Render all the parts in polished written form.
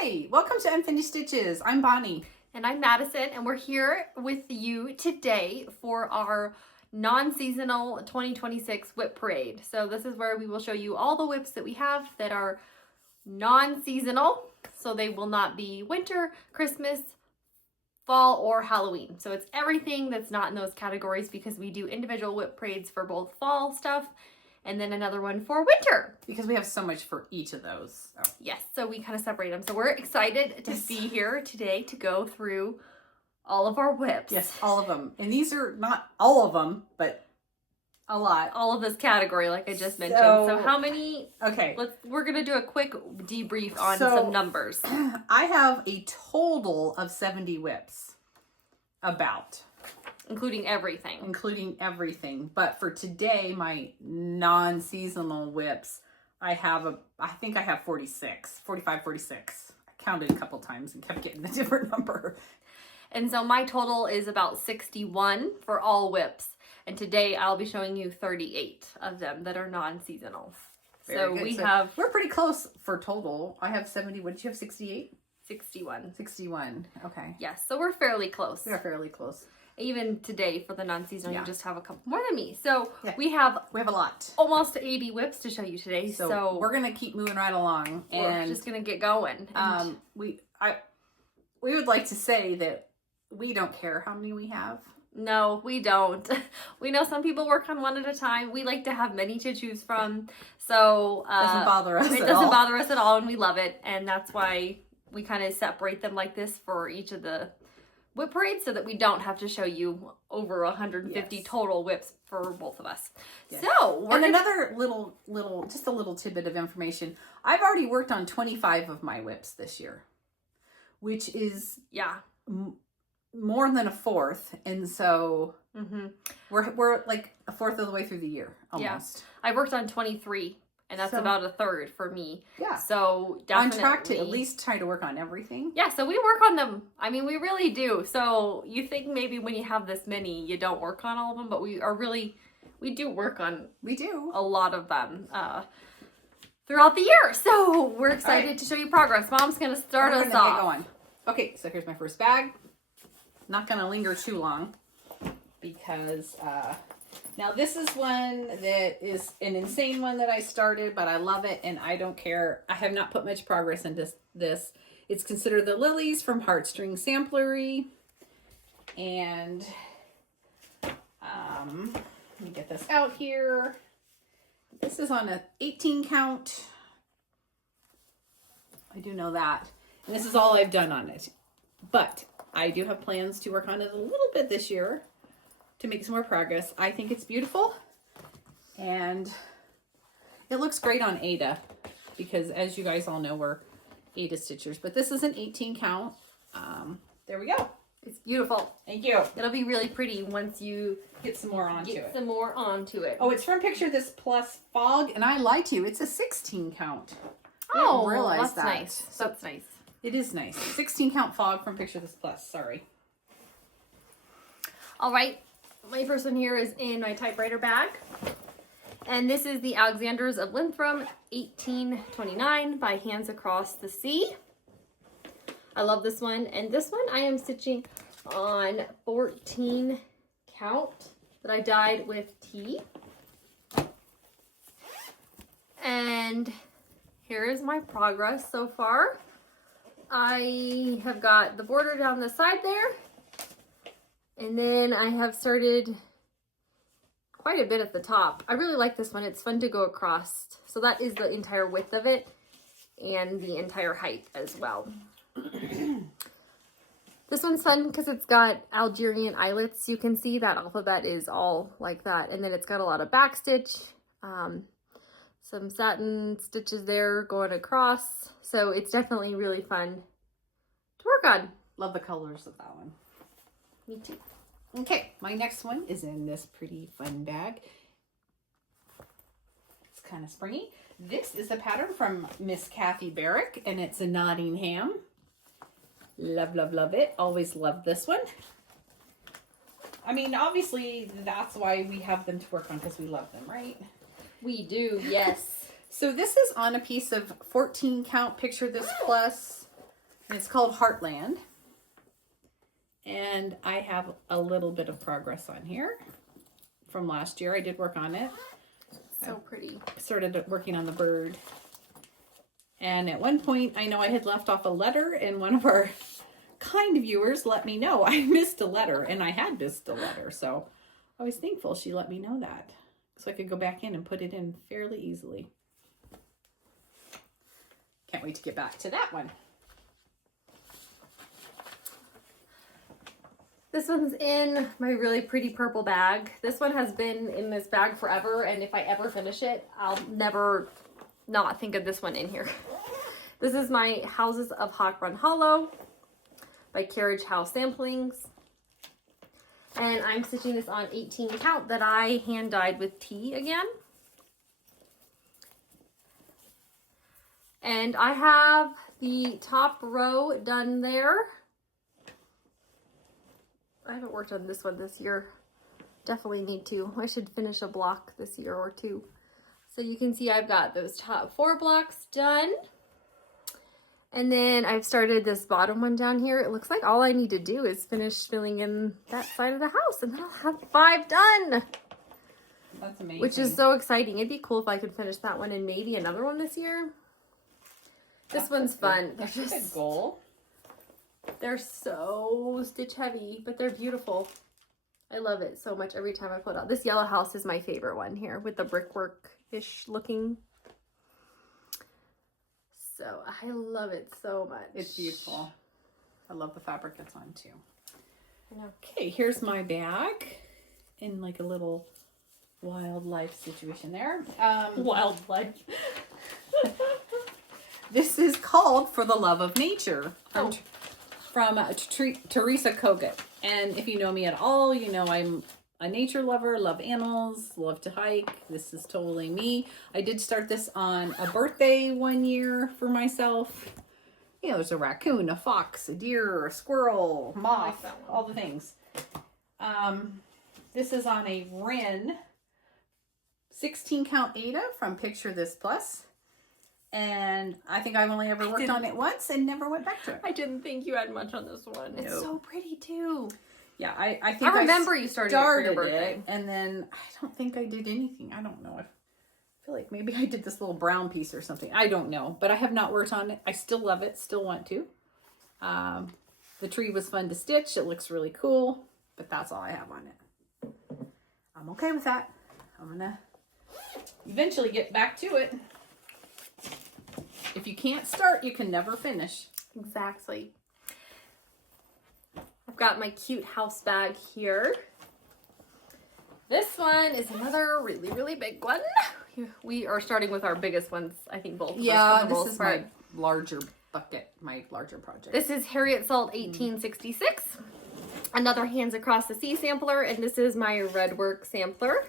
Hi, welcome to Unfinished Stitches. I'm Bonnie. And I'm Madison, and we're here with you today for our non-seasonal 2026 WIP Parade. So this is where we will show you all the WIPs that we have that are non-seasonal. So they will not be winter, Christmas, fall, or Halloween. So it's everything that's not in those categories because we do individual WIP parades for both fall stuff and then another one for winter. Because we have so much for each of those. So. Yes, so we kind of separate them. So we're excited to be here today to go through all of our WIPs. Yes, all of them. And these are not all of them, but a lot. All of this category, like I just mentioned. So how many? Okay. We're going to do a quick debrief on some numbers. I have a total of 70 WIPs. About. Including everything. Including everything. But for today, my non-seasonal WIPs, I think I have 46. I counted a couple times and kept getting a different number. And so my total is about 61 for all WIPs. And today I'll be showing you 38 of them that are non-seasonal. We're pretty close for total. I have 70. What did you have? 68? 61. 61. Okay. Yes, so we're fairly close. We are fairly close. Even today for the non-seasonal, you just have a couple more than me. So we have a lot. Almost 80 WIPs to show you today. So we're gonna keep moving right along. We're just gonna get going. We would like to say that we don't care how many we have. No, we don't. We know some people work on one at a time. We like to have many to choose from. So it doesn't bother us at all. It doesn't bother us at all, and we love it. And that's why we kind of separate them like this for each of the WIP parades so that we don't have to show you over 150 total WIPs for both of us. Yes. So, another little tidbit of information. I've already worked on 25 of my WIPs this year, which is more than a fourth, and so we're like a fourth of the way through the year almost. Yeah. I worked on 23. And that's about a third for me. Yeah. So definitely. On track to at least try to work on everything. Yeah, so we work on them. I mean, we really do. So you think maybe when you have this many, you don't work on all of them, but we do work on a lot of them throughout the year. So we're excited to show you progress. Mom's going to start us off. Get going. Okay, so here's my first bag. Not going to linger too long because... now this is one that is an insane one that I started, but I love it and I don't care. I have not put much progress into this. It's considered the Lilies from Heartstring Samplery. And let me get this out here. This is on an 18 count. I do know that. And this is all I've done on it. But I do have plans to work on it a little bit this year, to make some more progress. I think it's beautiful and it looks great on Ada because as you guys all know, we're Ada stitchers, but this is an 18 count. There we go. It's beautiful. Thank you. It'll be really pretty once you get some more onto it. Oh, it's from Picture This Plus Fog, and I lied to you. It's a 16 count. Oh, I didn't realize that's that. Nice. So that's nice. It is nice. 16 count Fog from Picture This Plus. Sorry. All right. My first one here is in my typewriter bag. And this is the Alexanders of Linthrum 1829 by Hands Across the Sea. I love this one. And this one I am stitching on 14 count that I dyed with tea. And here is my progress so far. I have got the border down the side there. And then I have started quite a bit at the top. I really like this one. It's fun to go across. So that is the entire width of it and the entire height as well. This one's fun because it's got Algerian eyelets. You can see that alphabet is all like that. And then it's got a lot of backstitch, some satin stitches there going across. So it's definitely really fun to work on. Love the colors of that one. Me too. Okay, my next one is in this pretty fun bag. It's kind of springy. This is a pattern from Miss Kathy Barrick, and it's a Nottingham. Love, love, love it. Always love this one. I mean, obviously, that's why we have them to work on, because we love them, right? We do, yes. So this is on a piece of 14 count Picture This Plus And it's called Heartland. And I have a little bit of progress on here from last year. I did work on it. So pretty. Started working on the bird. And at one point, I know I had left off a letter, and one of our kind viewers let me know I missed a letter, and I had missed a letter. So I was thankful she let me know that, so I could go back in and put it in fairly easily. Can't wait to get back to that one. This one's in my really pretty purple bag. This one has been in this bag forever, and if I ever finish it, I'll never not think of this one in here. This is my Houses of Hawk Run Hollow by Carriage House Samplings. And I'm stitching this on 18 count that I hand dyed with tea again. And I have the top row done there. I haven't worked on this one this year. Definitely need to. I should finish a block this year or two. So you can see I've got those top 4 blocks done. And then I've started this bottom one down here. It looks like all I need to do is finish filling in that side of the house, and then I'll have 5 done. That's amazing. Which is so exciting. It'd be cool if I could finish that one and maybe another one this year. This one's fun. That's a good goal. They're so stitch heavy, but they're beautiful. I love it so much every time I pull it out. This yellow house is my favorite one here with the brickwork-ish looking. So I love it so much. It's beautiful. I love the fabric it's on too. I know. Okay, here's my bag in like a little wildlife situation there. Wildlife. This is called For the Love of Nature from Teresa Kogut. And if you know me at all, you know I'm a nature lover, love animals, love to hike. This is totally me. I did start this on a birthday one year for myself. You know, there's a raccoon, a fox, a deer, a squirrel, moth, all the things. This is on a Wren 16 count Ada from Picture This Plus. And I think I've only ever worked on it once and never went back to it. I didn't think you had much on this one. No. It's so pretty too. Yeah, I think I remember you started it for your birthday. And then I don't think I did anything. I don't know. I feel like maybe I did this little brown piece or something. I don't know, but I have not worked on it. I still love it. Still want to. The tree was fun to stitch. It looks really cool, but that's all I have on it. I'm okay with that. I'm gonna eventually get back to it. If you can't start, you can never finish. Exactly. I've got my cute house bag here. This one is another really, really big one. We are starting with our biggest ones, I think both of us. Yeah, this is my larger bucket, my larger project. This is Harriet Salt 1866. Another Hands Across the Sea sampler, and this is my Redwork sampler.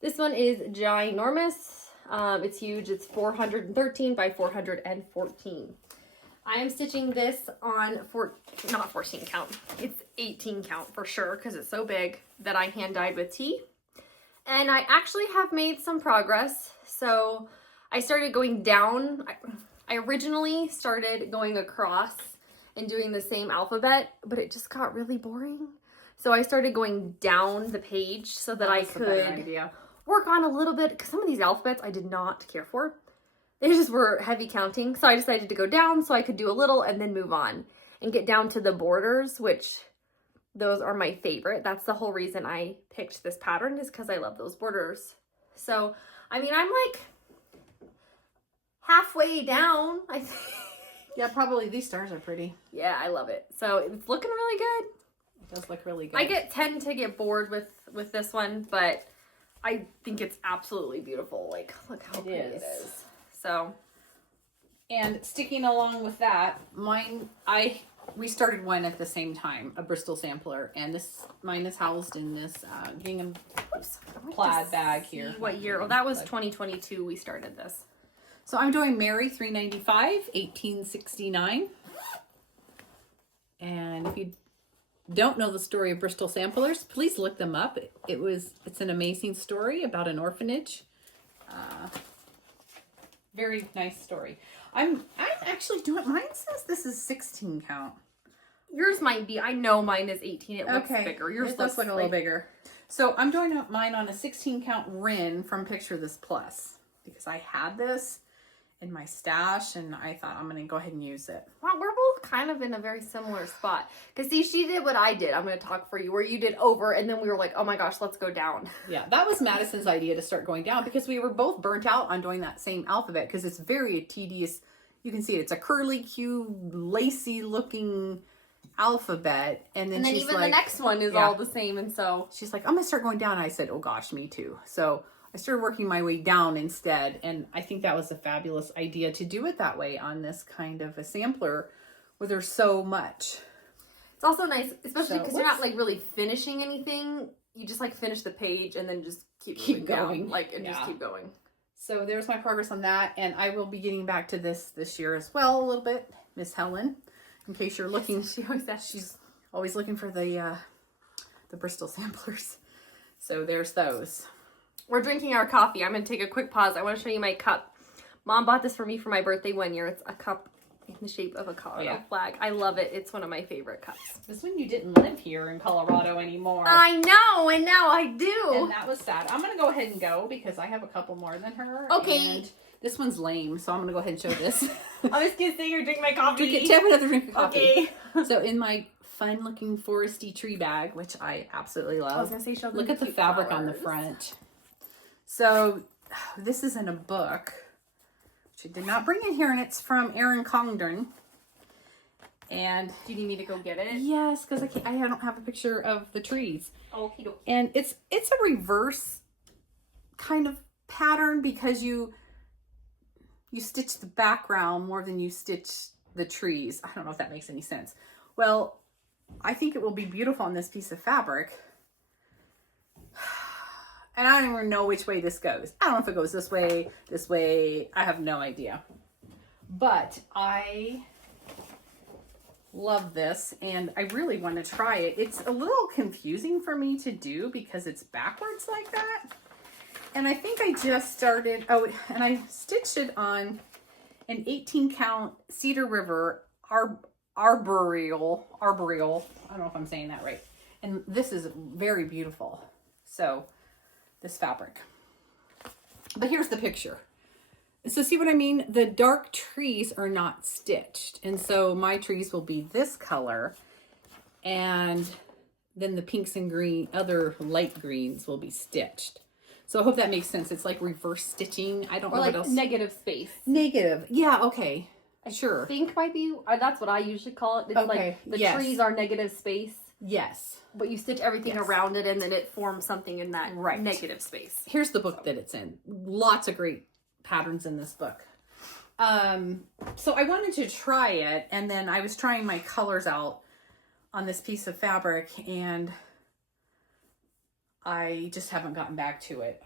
This one is ginormous. It's huge. It's 413 by 414. I am stitching this on not 14 count. It's 18 count for sure because it's so big that I hand dyed with tea. And I actually have made some progress. So I started going down. I originally started going across and doing the same alphabet, but it just got really boring. So I started going down the page so that I could work on a little bit, because some of these alphabets I did not care for. They just were heavy counting. So I decided to go down so I could do a little and then move on and get down to the borders, which those are my favorite. That's the whole reason I picked this pattern, is because I love those borders. So, I mean, I'm like halfway down, I think. Yeah, probably these stars are pretty. Yeah, I love it. So it's looking really good. It does look really good. I tend to get bored with this one, but I think it's absolutely beautiful. Like, look how pretty it is. So, and sticking along with that, we started one at the same time, a Bristol sampler, and mine is housed in this gingham plaid bag here. What year? Oh, that was 2022 we started this. So I'm doing Mary 395, 1869. And if you don't know the story of Bristol samplers, please look them up. It's an amazing story about an orphanage. very nice story. I'm actually doing, mine says this is 16 count. Yours might be. I know mine is 18. It looks bigger. Yours it does look a little bigger. So I'm doing mine on a 16 count Rin from Picture This Plus because I had this in my stash and I thought I'm going to go ahead and use it. Wow, we're both kind of in a very similar spot. Because see, she did what I did. I'm going to talk for you. Where you did over and then we were like, oh my gosh, let's go down. Yeah, that was Madison's idea to start going down because we were both burnt out on doing that same alphabet because it's very tedious. You can see it. It's a curly Q, lacy looking alphabet. And then she's even like, the next one is all the same. And so she's like, I'm going to start going down. And I said, oh gosh, me too. So I started working my way down instead. And I think that was a fabulous idea to do it that way on this kind of a sampler where there's so much. It's also nice, especially because you're not like really finishing anything. You just like finish the page and then just keep going. Down, like, and just keep going. So there's my progress on that. And I will be getting back to this year as well a little bit. Miss Helen, in case you're looking. She's always looking for the Bristol samplers. So there's those. We're drinking our coffee. I'm going to take a quick pause. I want to show you my cup. Mom bought this for me for my birthday one year. It's a cup in the shape of a Colorado flag. I love it. It's one of my favorite cups. This one you didn't live here in Colorado anymore. I know, and now I do. And that was sad. I'm going to go ahead and go because I have a couple more than her. Okay. And this one's lame, so I'm going to go ahead and show this. I was going to say you're drinking my coffee. Have another drink of coffee. Okay. So in my fun-looking foresty tree bag, which I absolutely love. I was going to say, show them look at the fabric on the front. So this is in a book, which I did not bring in here, and it's from Erin Condren. And do you need me to go get it? Yes, because I don't have a picture of the trees. Okie dokie. And it's a reverse kind of pattern because you stitch the background more than you stitch the trees. I don't know if that makes any sense. Well, I think it will be beautiful on this piece of fabric. And I don't even know which way this goes. I don't know if it goes this way. I have no idea. But I love this and I really want to try it. It's a little confusing for me to do because it's backwards like that. And I think I just started, and I stitched it on an 18 count Cedar River arboreal. I don't know if I'm saying that right. And this is very beautiful. So this fabric. But here's the picture. So see what I mean? The dark trees are not stitched. And so my trees will be this color. And then the pinks and green, other light greens will be stitched. So I hope that makes sense. It's like reverse stitching. I don't know what else. Negative space. Negative. Yeah, okay. Sure. I think might be, that's what I usually call it. It's like the trees are negative space. Yes. But you stitch everything around it and then it forms something in that negative space. Here's the book that it's in. Lots of great patterns in this book. So I wanted to try it and then I was trying my colors out on this piece of fabric and I just haven't gotten back to it.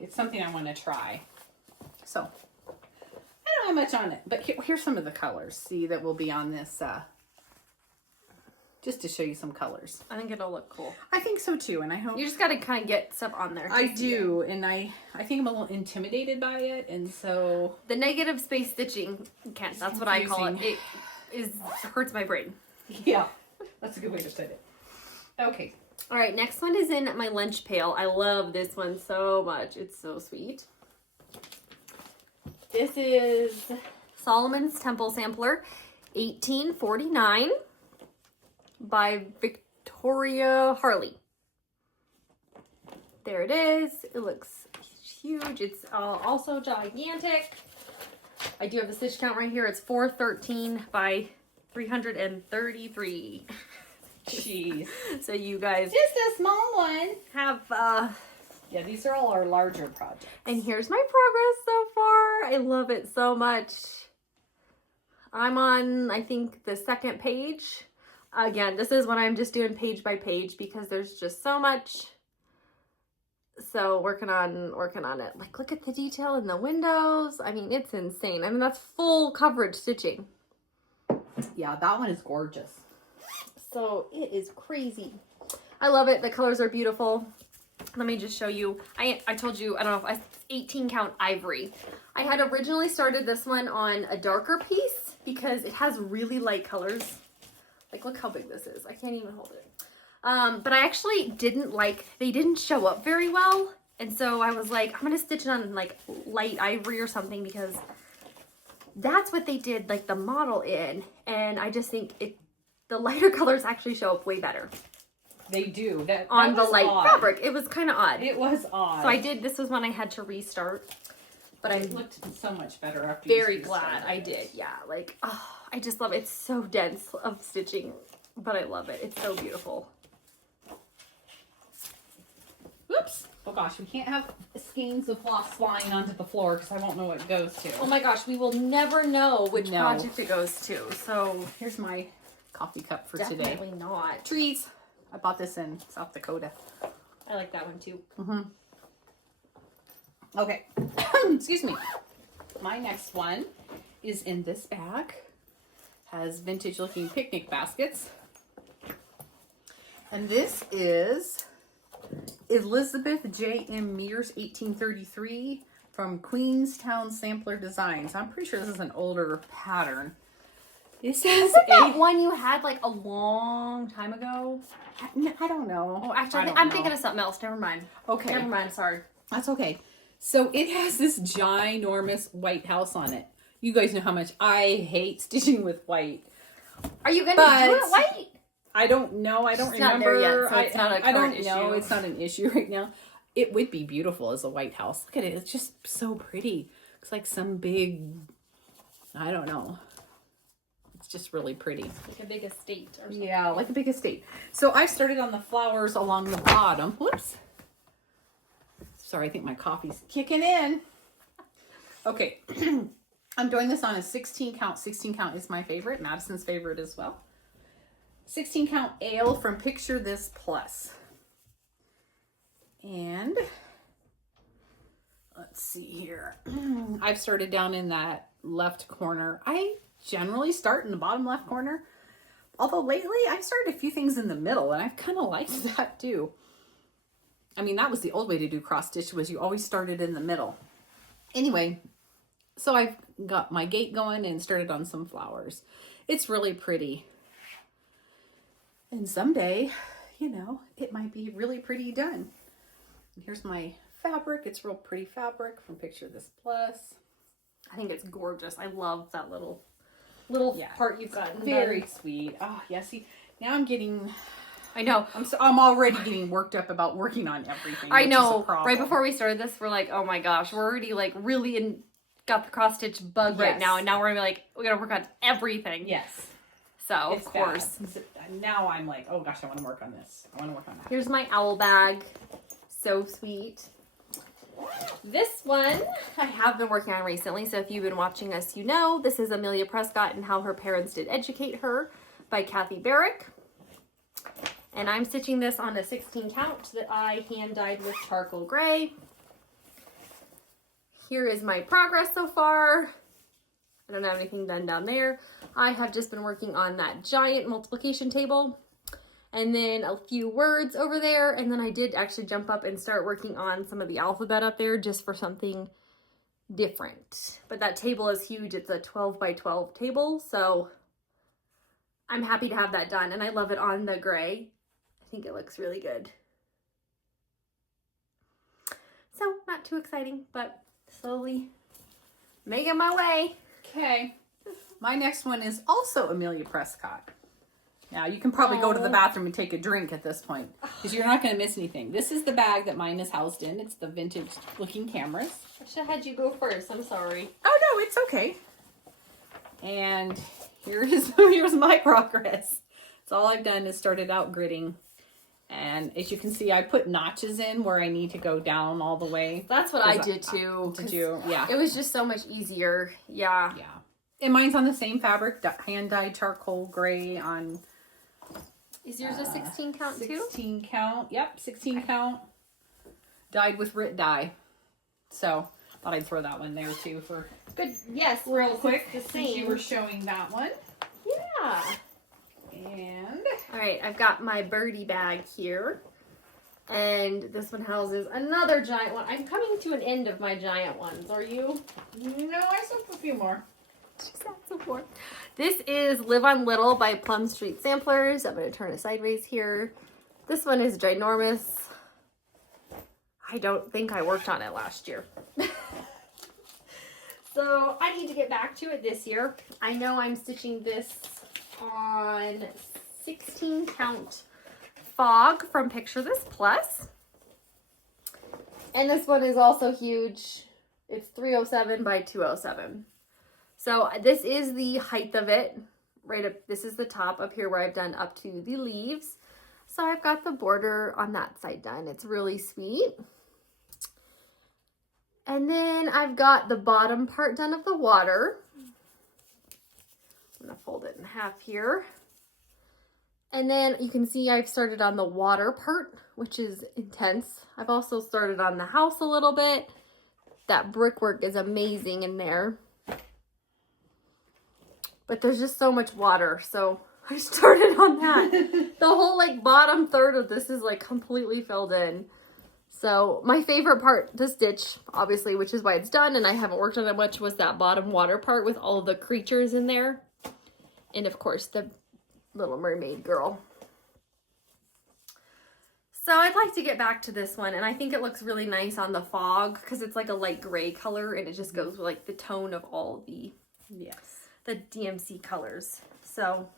It's something I want to try. So I don't have much on it, but here's some of the colors. See that will be on this, just to show you some colors. I think it'll look cool. I think so too, and I hope... You just got to kind of get stuff on there. I do, and I think I'm a little intimidated by it, and so... The negative space stitching, Kent, that's what I call it. It hurts my brain. Yeah, that's a good way to put it. Okay. All right, next one is in my lunch pail. I love this one so much. It's so sweet. This is Solomon's Temple Sampler, 1849 by Victoria Harley. There it is. It looks huge. It's also gigantic. I do have the stitch count right here. It's 413 by 333. Jeez. So you guys just a small one have yeah, these are all our larger projects. And here's my progress so far. I love it so much. I'm on, I think, the second page. Again, this is when I'm just doing page by page because there's just so much. So working on it. Like, look at the detail in the windows. I mean, it's insane. I mean, that's full coverage stitching. Yeah, that one is gorgeous. So it is crazy. I love it. The colors are beautiful. let me just show you. I told you, I don't know if 18 count ivory. I had originally started this one on a darker piece because it has really light colors. Like, look how big this is. I can't even hold it. But I actually didn't like, they didn't show up very well. And so I was like, I'm going to stitch it on like light ivory or something because that's what they did like the model in. And I just think the lighter colors actually show up way better. They do. That on the light odd. fabric. It was kind of odd. It was odd. So this was when I had to restart. But it looked so much better after very glad I did. Yeah, like, oh, I just love it. It's so dense of stitching, but I love it. It's so beautiful. Whoops. Oh gosh, we can't have skeins of floss flying onto the floor because I won't know what it goes to. Oh my gosh, we will never know which project it goes to. So here's my coffee cup for today. Definitely not. Trees. I bought this in South Dakota. I like that one too. Okay. Excuse me. My next one is in this bag. Has vintage looking picnic baskets. And this is Elizabeth J.M. Mears 1833 from Queenstown Sampler Designs. I'm pretty sure this is an older pattern. It says that one you had like a long time ago. I don't know. Oh, actually, I'm thinking of something else. Never mind. Okay. Never mind. Sorry. That's okay. So it has this ginormous white house on it. You guys know how much I hate stitching with white. Are you going to do it white? I don't know. I don't remember. Not there yet, so it's not a current issue. know. It's not an issue right now. It would be beautiful as a white house. Look at it. It's just so pretty. It's like some big, I don't know. It's just really pretty. Like a big estate or something. Yeah, like a big estate. So I started on the flowers along the bottom. Whoops. Sorry, I think my coffee's kicking in. Okay. I'm doing this on a 16 count. 16 count is my favorite. Madison's favorite as well. 16 count ale from Picture This Plus. And let's see here. I've started down in that left corner. I generally start in the bottom left corner. Although lately I've started a few things in the middle and I've kind of liked that too. I mean, that was the old way to do cross stitch, was you always started in the middle. Anyway, so I've got my gate going and started on some flowers. It's really pretty. And someday, you know, it might be really pretty done. And here's my fabric. It's real pretty fabric from Picture This Plus. I think it's gorgeous. I love that little part you've got. Very sweet. Oh, yeah, see, now I'm getting... I know. I'm already getting worked up about working on everything. I know. Right before we started this, we're like, oh my gosh, we're already like really got the cross stitch bug right now, and now we're gonna be like, we gotta work on everything. Yes. So of course. Bad. Now I'm like, oh gosh, I want to work on this. I want to work on that. Here's my owl bag. So sweet. This one I have been working on recently, so if you've been watching us, you know this is Amelia Prescott and How Her Parents Did Educate Her by Kathy Barrick. And I'm stitching this on a 16 count that I hand dyed with charcoal gray. Here is my progress so far. I don't have anything done down there. I have just been working on that giant multiplication table. And then a few words over there. And then I did actually jump up and start working on some of the alphabet up there just for something different. But that table is huge. It's a 12 by 12 table. So I'm happy to have that done. And I love it on the gray. I think it looks really good. So not too exciting, but slowly making my way. Okay. My next one is also Amelia Prescott. Now you can probably go to the bathroom and take a drink at this point because you're not going to miss anything. This is the bag that mine is housed in. It's the vintage looking cameras. I should have had you go first. I'm sorry. Oh no, it's okay. And here's my progress. So all I've done is started out gridding. And as you can see, I put notches in where I need to go down all the way. That's what I did too. Did you? Yeah. It was just so much easier. Yeah. Yeah. And mine's on the same fabric, hand dyed charcoal gray on. Is yours a 16 count too? 16 count. Yep, 16 count. Dyed with Rit dye. So thought I'd throw that one there too for good. Yes. Real quick, the since you were showing that one. Yeah. And all right, I've got my birdie bag here. And this one houses another giant one. I'm coming to an end of my giant ones. Are you? No, I still have a few more. This is Live on Little by Plum Street Samplers. I'm going to turn it sideways here. This one is ginormous. I don't think I worked on it last year. So I need to get back to it this year. I know I'm stitching this on 16 count fog from Picture This Plus. And this one is also huge. It's 307 by 207. So this is the height of it. Right up, this is the top up here where I've done up to the leaves. So I've got the border on that side done. It's really sweet. And then I've got the bottom part done of the water. I'm gonna fold it in half here. And then you can see I've started on the water part, which is intense. I've also started on the house a little bit. That brickwork is amazing in there. But there's just so much water, so I started on that. The whole like bottom third of this is like completely filled in. So my favorite part to stitch, obviously, which is why it's done and I haven't worked on it much, was that bottom water part with all the creatures in there. And of course, the Little Mermaid girl. So I'd like to get back to this one, and I think it looks really nice on the fog because it's like a light gray color and it just goes with like the tone of all the DMC colors. So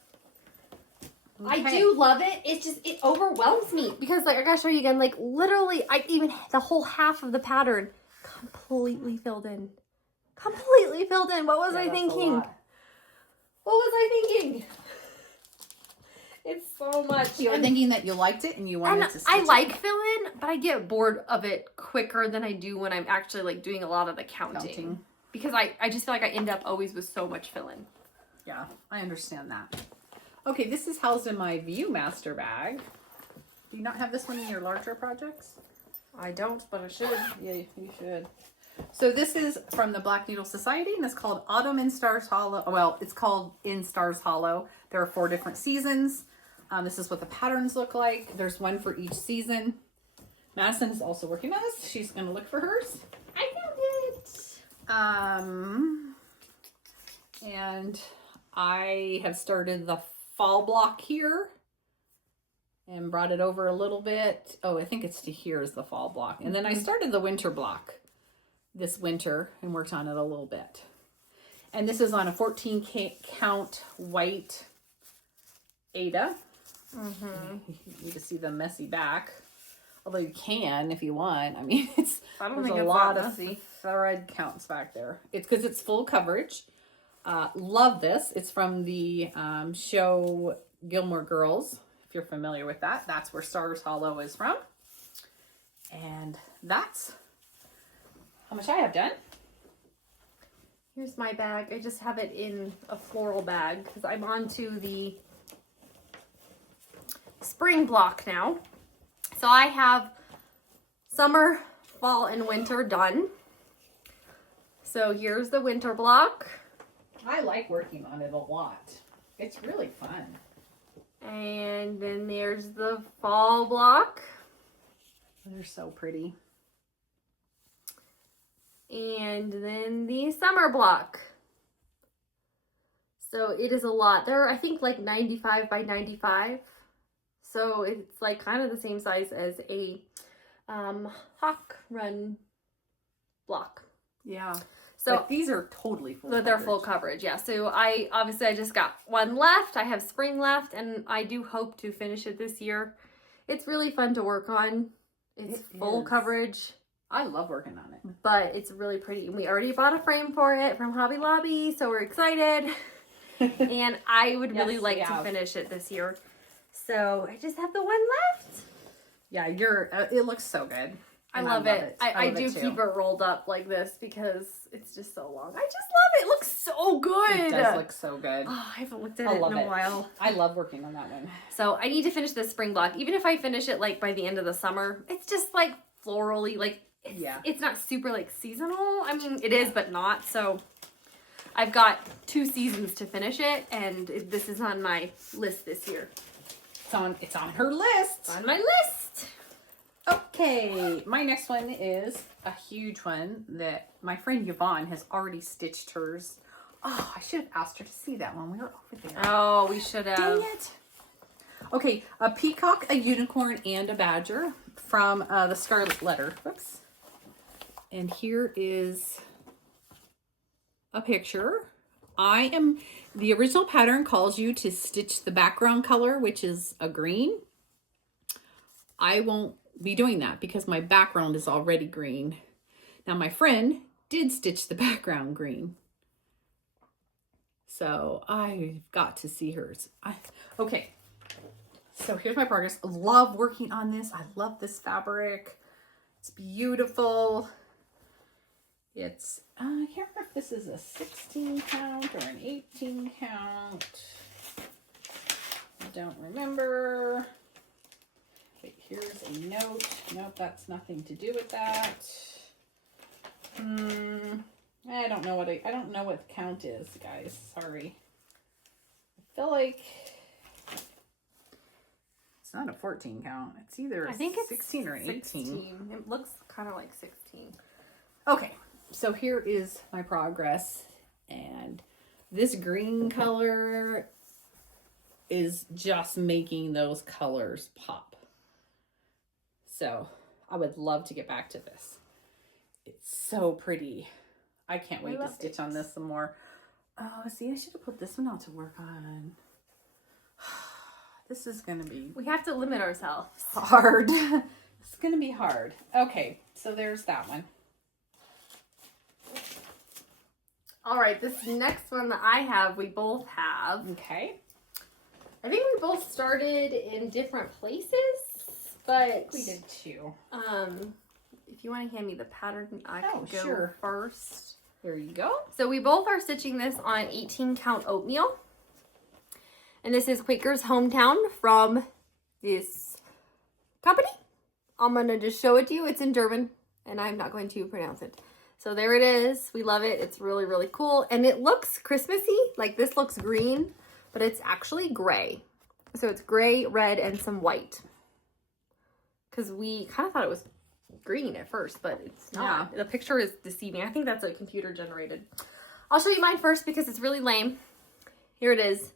I do love it. It's just, it overwhelms me because like I gotta show you again, like literally the whole half of the pattern completely filled in. Completely filled in. What was I thinking? What was I thinking? It's so much. You were thinking that you liked it and you wanted to stitch I like fill-in, but I get bored of it quicker than I do when I'm actually like doing a lot of the counting. Because I just feel like I end up always with so much fill-in. Yeah, I understand that. Okay, this is housed in my Viewmaster bag. Do you not have this one in your larger projects? I don't, but I should. Yeah, you should. So this is from the Black Needle Society, and it's called Autumn in Stars Hollow. Well, it's called In Stars Hollow. There are 4 different seasons. This is what the patterns look like. There's one for each season. Madison is also working on this. She's going to look for hers. I found it. And I have started the fall block here and brought it over a little bit. Oh, I think it's to here is the fall block. And then I started the winter block this winter and worked on it a little bit. And this is on a 14 count white Ada. You need to see the messy back. Although you can if you want. I mean, there's a lot of thread counts back there. It's because it's full coverage. Love this. It's from the show Gilmore Girls. If you're familiar with that, that's where Stars Hollow is from. And that's how much I have done. Here's my bag. I just have it in a floral bag because I'm on to the spring block now. So I have summer, fall, and winter done. So here's the winter block. I like working on it a lot. It's really fun. And then there's the fall block. They're so pretty. And then the summer block. So it is a lot. They're, I think, like 95 by 95. So it's like kind of the same size as a Hawk Run block. Yeah. So but these are totally full they're coverage. full coverage, yeah. So I just got one left. I have spring left, and I do hope to finish it this year. It's really fun to work on. It's full coverage. I love working on it. But it's really pretty. And we already bought a frame for it from Hobby Lobby, so we're excited. And I would really like to finish it this year. So I just have the one left. Yeah, it looks so good. I love it. I do keep it rolled up like this because it's just so long. I just love it. It looks so good. It does look so good. Oh, I haven't looked at it in a while. I love working on that one. So I need to finish this spring block. Even if I finish it like by the end of the summer, it's just like florally, like it's not super like seasonal. I mean, it is, but not. So I've got 2 seasons to finish it, and this is on my list this year. It's on her list. It's on my list. Okay, my next one is a huge one that my friend Yvonne has already stitched hers. Oh, I should have asked her to see that one. We were over there. Oh, we should have. Dang it. Okay, a peacock, a unicorn, and a badger from the Scarlet Letter. Whoops. And here is a picture. The original pattern calls you to stitch the background color, which is a green. I won't be doing that because my background is already green. Now my friend did stitch the background green. So I've got to see hers. Okay, so here's my progress. I love working on this. I love this fabric. It's beautiful. It's, I can't remember if this is a 16 count or an 18 count. I don't remember. Okay, here's a note. Nope, that's nothing to do with that. I don't know what count is, guys. Sorry. I feel like it's not a 14 count. It's either I think it's 16 or 18. 16. It looks kind of like 16. Okay, so here is my progress, and this green color is just making those colors pop. So I would love to get back to this. It's so pretty. I can't wait to stitch on this some more. Oh, see, I should have put this one out to work on. This is gonna be... We have to limit ourselves. hard. It's gonna be hard. Okay, so there's that one. All right, this next one that I have, we both have. Okay. I think we both started in different places, but We did too. if you want to hand me the pattern, I Oh, can go sure. first. Here you go. So we both are stitching this on 18 count oatmeal. And this is Quaker's Hometown from this company. I'm going to just show it to you. It's in German, and I'm not going to pronounce it. So there it is. We love it. It's really, really cool. And it looks Christmassy. Like this looks green, but it's actually gray. So it's gray, red, and some white. Because we kind of thought it was green at first, but it's not. Yeah. The picture is deceiving. I think that's a computer generated. I'll show you mine first because it's really lame. Here it is.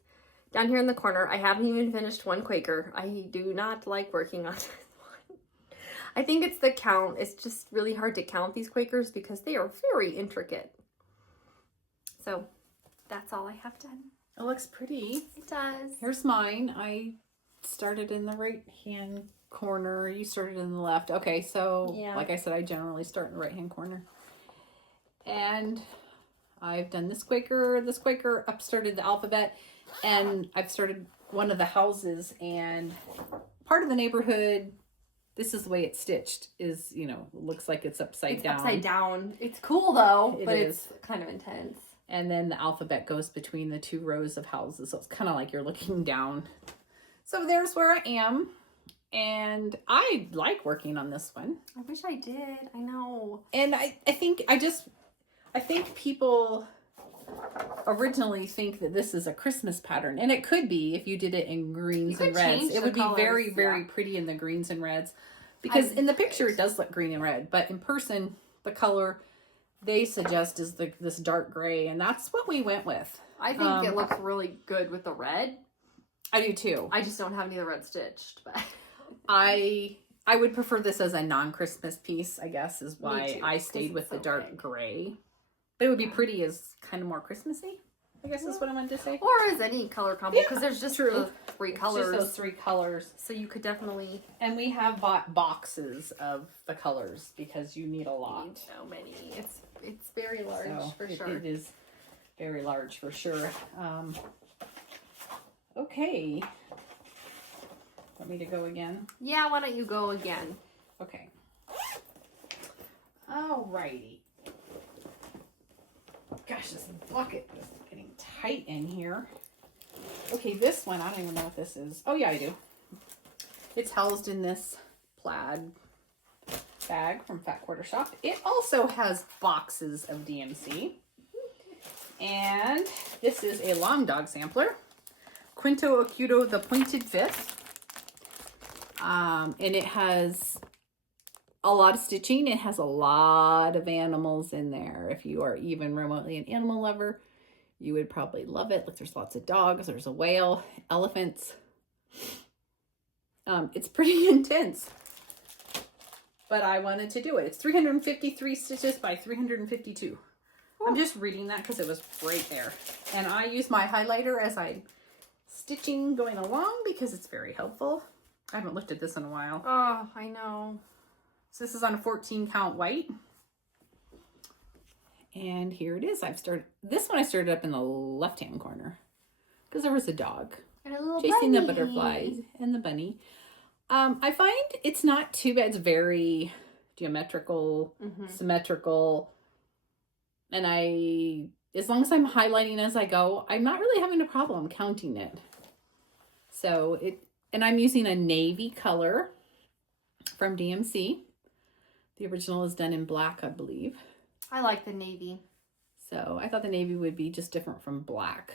Down here in the corner. I haven't even finished one Quaker. I do not like working on this one. I think it's the count. It's just really hard to count these Quakers because they are very intricate. So that's all I have done. It looks pretty. It does. Here's mine. I started in the right hand corner. You started in the left. Okay, so Yeah. like I said, I generally start in the right hand corner. And I've done this Quaker, up started the alphabet, and I've started one of the houses, and part of the neighborhood, this is the way it's stitched, is, you know, looks like it's upside down. Upside down. It's cool though, It but is. it's kind of intense. And then the alphabet goes between the two rows of houses. So it's kind of like you're looking down. So there's where I am. And I like working on this one. I wish I did. I know. And I think people originally think that this is a Christmas pattern. And it could be if you did it in greens and reds. It would be very, very pretty in the greens and reds. Because in the picture it does look green and red. But in person, the color they suggest is this dark gray. And that's what we went with. I think it looks really good with the red. I do too. I just don't have any of the red stitched. But I would prefer this as a non-Christmas piece, I guess, is why I stayed with the dark big. gray. But it would be pretty as kind of more Christmassy, I guess is what I wanted to say. Or as any color combo, because there's just the three colors. Just those three colors. So you could definitely... And we have bought boxes of the colors because you need a lot. Need so many. It's very large, So for sure. It is very large for sure. Okay. Want me to go again? Yeah, why don't you go again? Okay. Alrighty. Gosh, this bucket is getting tight in here. Okay, this one, I don't even know what this is. Oh yeah, I do. It's housed in this plaid bag from Fat Quarter Shop. It also has boxes of DMC. And this is a long dog sampler. Quinto Acuto, the pointed fifth. And it has a lot of stitching. It has a lot of animals in there. If you are even remotely an animal lover, you would probably love it. Like there's lots of dogs, there's a whale, elephants. It's pretty intense, but I wanted to do it. It's 353 stitches by 352. Ooh. I'm just reading that because it was right there. And I use my highlighter as I'm stitching going along because it's very helpful. I haven't looked at this in a while. Oh, I know. So this is on a 14 count white. And here it is. This one I started up in the left-hand corner because there was a dog and a little chasing bunny. the butterflies and the bunny. I find it's not too bad. It's very geometrical, symmetrical. And as long as I'm highlighting as I go, I'm not really having a problem counting it. So and I'm using a navy color from DMC. The original is done in black, I believe. I like the navy. So I thought the navy would be just different from black.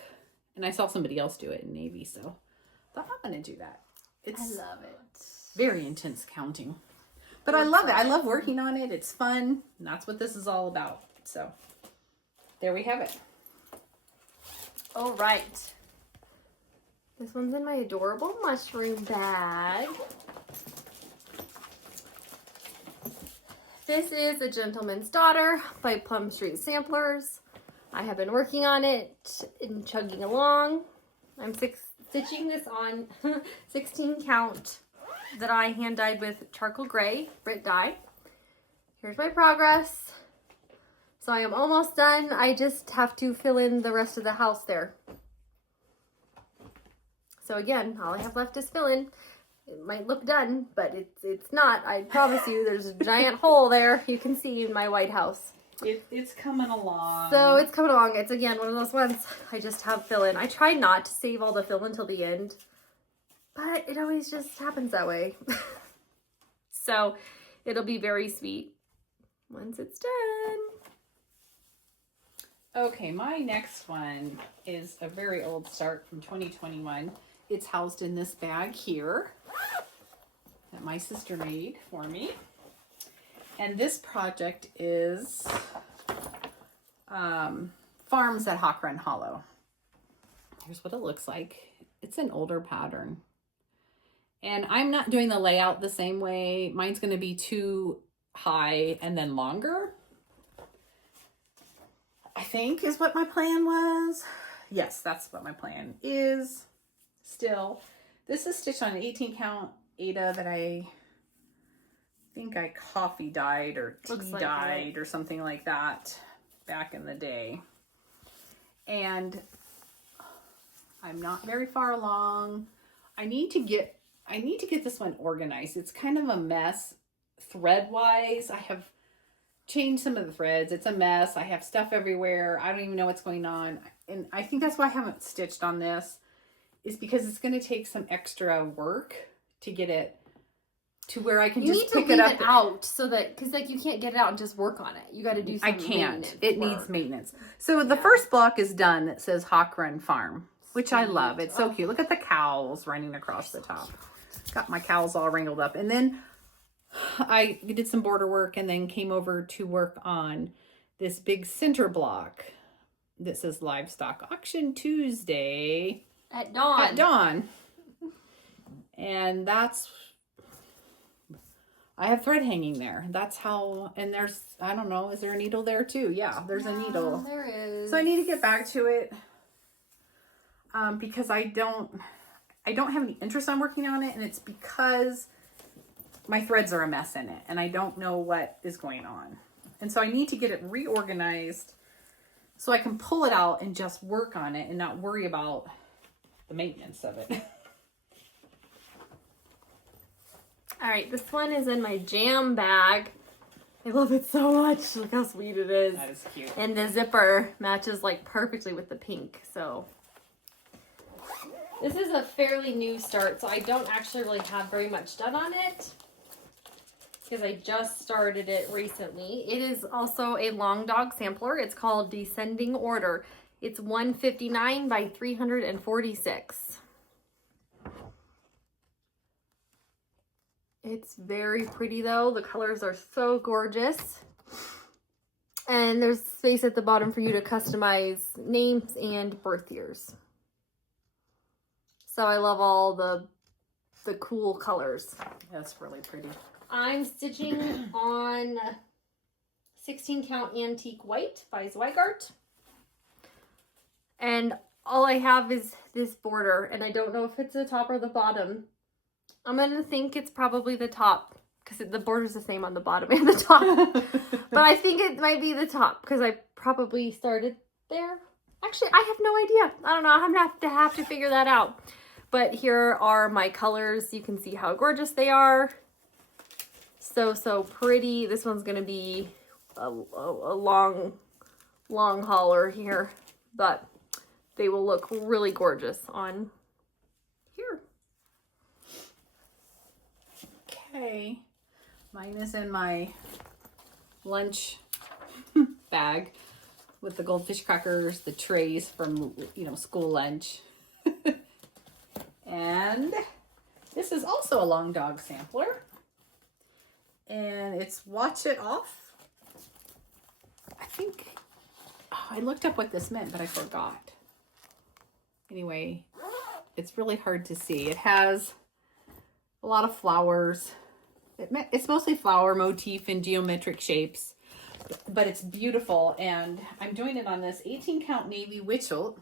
And I saw somebody else do it in navy, so I thought I'm going to do that. I love it. Very intense counting. But I love it. I love working on it. It's fun. And that's what this is all about. So there we have it. All right. This one's in my adorable mushroom bag. This is A Gentleman's Daughter by Plum Street Samplers. I have been working on it and chugging along. I'm stitching this on 16 count that I hand dyed with charcoal gray Brit dye. Here's my progress. So I am almost done. I just have to fill in the rest of the house there. So again, all I have left is fill in. It might look done, but it's not. I promise you, there's a giant hole there you can see in my white house. It's coming along. So it's coming along. It's again one of those ones I just have fill in. I try not to save all the fill until the end, but it always just happens that way. So it'll be very sweet once it's done. Okay, my next one is a very old start from 2021. It's housed in this bag here that my sister made for me. And this project is Farms at Hawk Run Hollow. Here's what it looks like. It's an older pattern. And I'm not doing the layout the same way. Mine's going to be too high and then longer, I think is what my plan was. Yes, that's what my plan is still. This is stitched on an 18 count Ada that I think I coffee dyed or tea dyed or something like that back in the day. And I'm not very far along. I need to get this one organized. It's kind of a mess thread wise. I have changed some of the threads. It's a mess. I have stuff everywhere. I don't even know what's going on. And I think that's why I haven't stitched on this, is because it's going to take some extra work to get it to where I can just pick it up. You need to leave it out so that, because like you can't get it out and just work on it. You got to do some maintenance. It needs maintenance. So the first block is done that says Hawk Run Farm, which I love. It's so cute. Look at the cows running across the top. Got my cows all wrinkled up. And then I did some border work and then came over to work on this big center block that says Livestock Auction Tuesday at dawn. At dawn. And that's, I have thread hanging there. That's how, and there's, I don't know, is there a needle there too? Yeah, there's a needle. There is. So I need to get back to it because I don't have any interest on working on it, and it's because my threads are a mess in it and I don't know what is going on. And so I need to get it reorganized so I can pull it out and just work on it and not worry about the maintenance of it. All right, this one is in my jam bag. I love it so much. Look how sweet it is. That is cute. And the zipper matches like perfectly with the pink. So this is a fairly new start, so I don't actually really have very much done on it because I just started it recently. It is also a long dog sampler. It's called Descending Order. It's 159 by 346. It's very pretty though. The colors are so gorgeous. And there's space at the bottom for you to customize names and birth years. So I love all the cool colors. That's really pretty. I'm stitching on 16 count antique white by Zweigart. And all I have is this border, and I don't know if it's the top or the bottom. I'm gonna think it's probably the top because the border's the same on the bottom and the top. But I think it might be the top because I probably started there. Actually, I have no idea. I don't know. I'm gonna have to figure that out. But here are my colors. You can see how gorgeous they are. So pretty. This one's gonna be a long hauler here, but they will look really gorgeous on here. Okay, mine is in my lunch bag with the goldfish crackers, the trays from, you know, school lunch. And this is also a long dog sampler. And it's Watch It Off. I think, I looked up what this meant, but I forgot. Anyway, it's really hard to see. It has a lot of flowers. It's mostly flower motif and geometric shapes, but it's beautiful. And I'm doing it on this 18 count navy Quilt.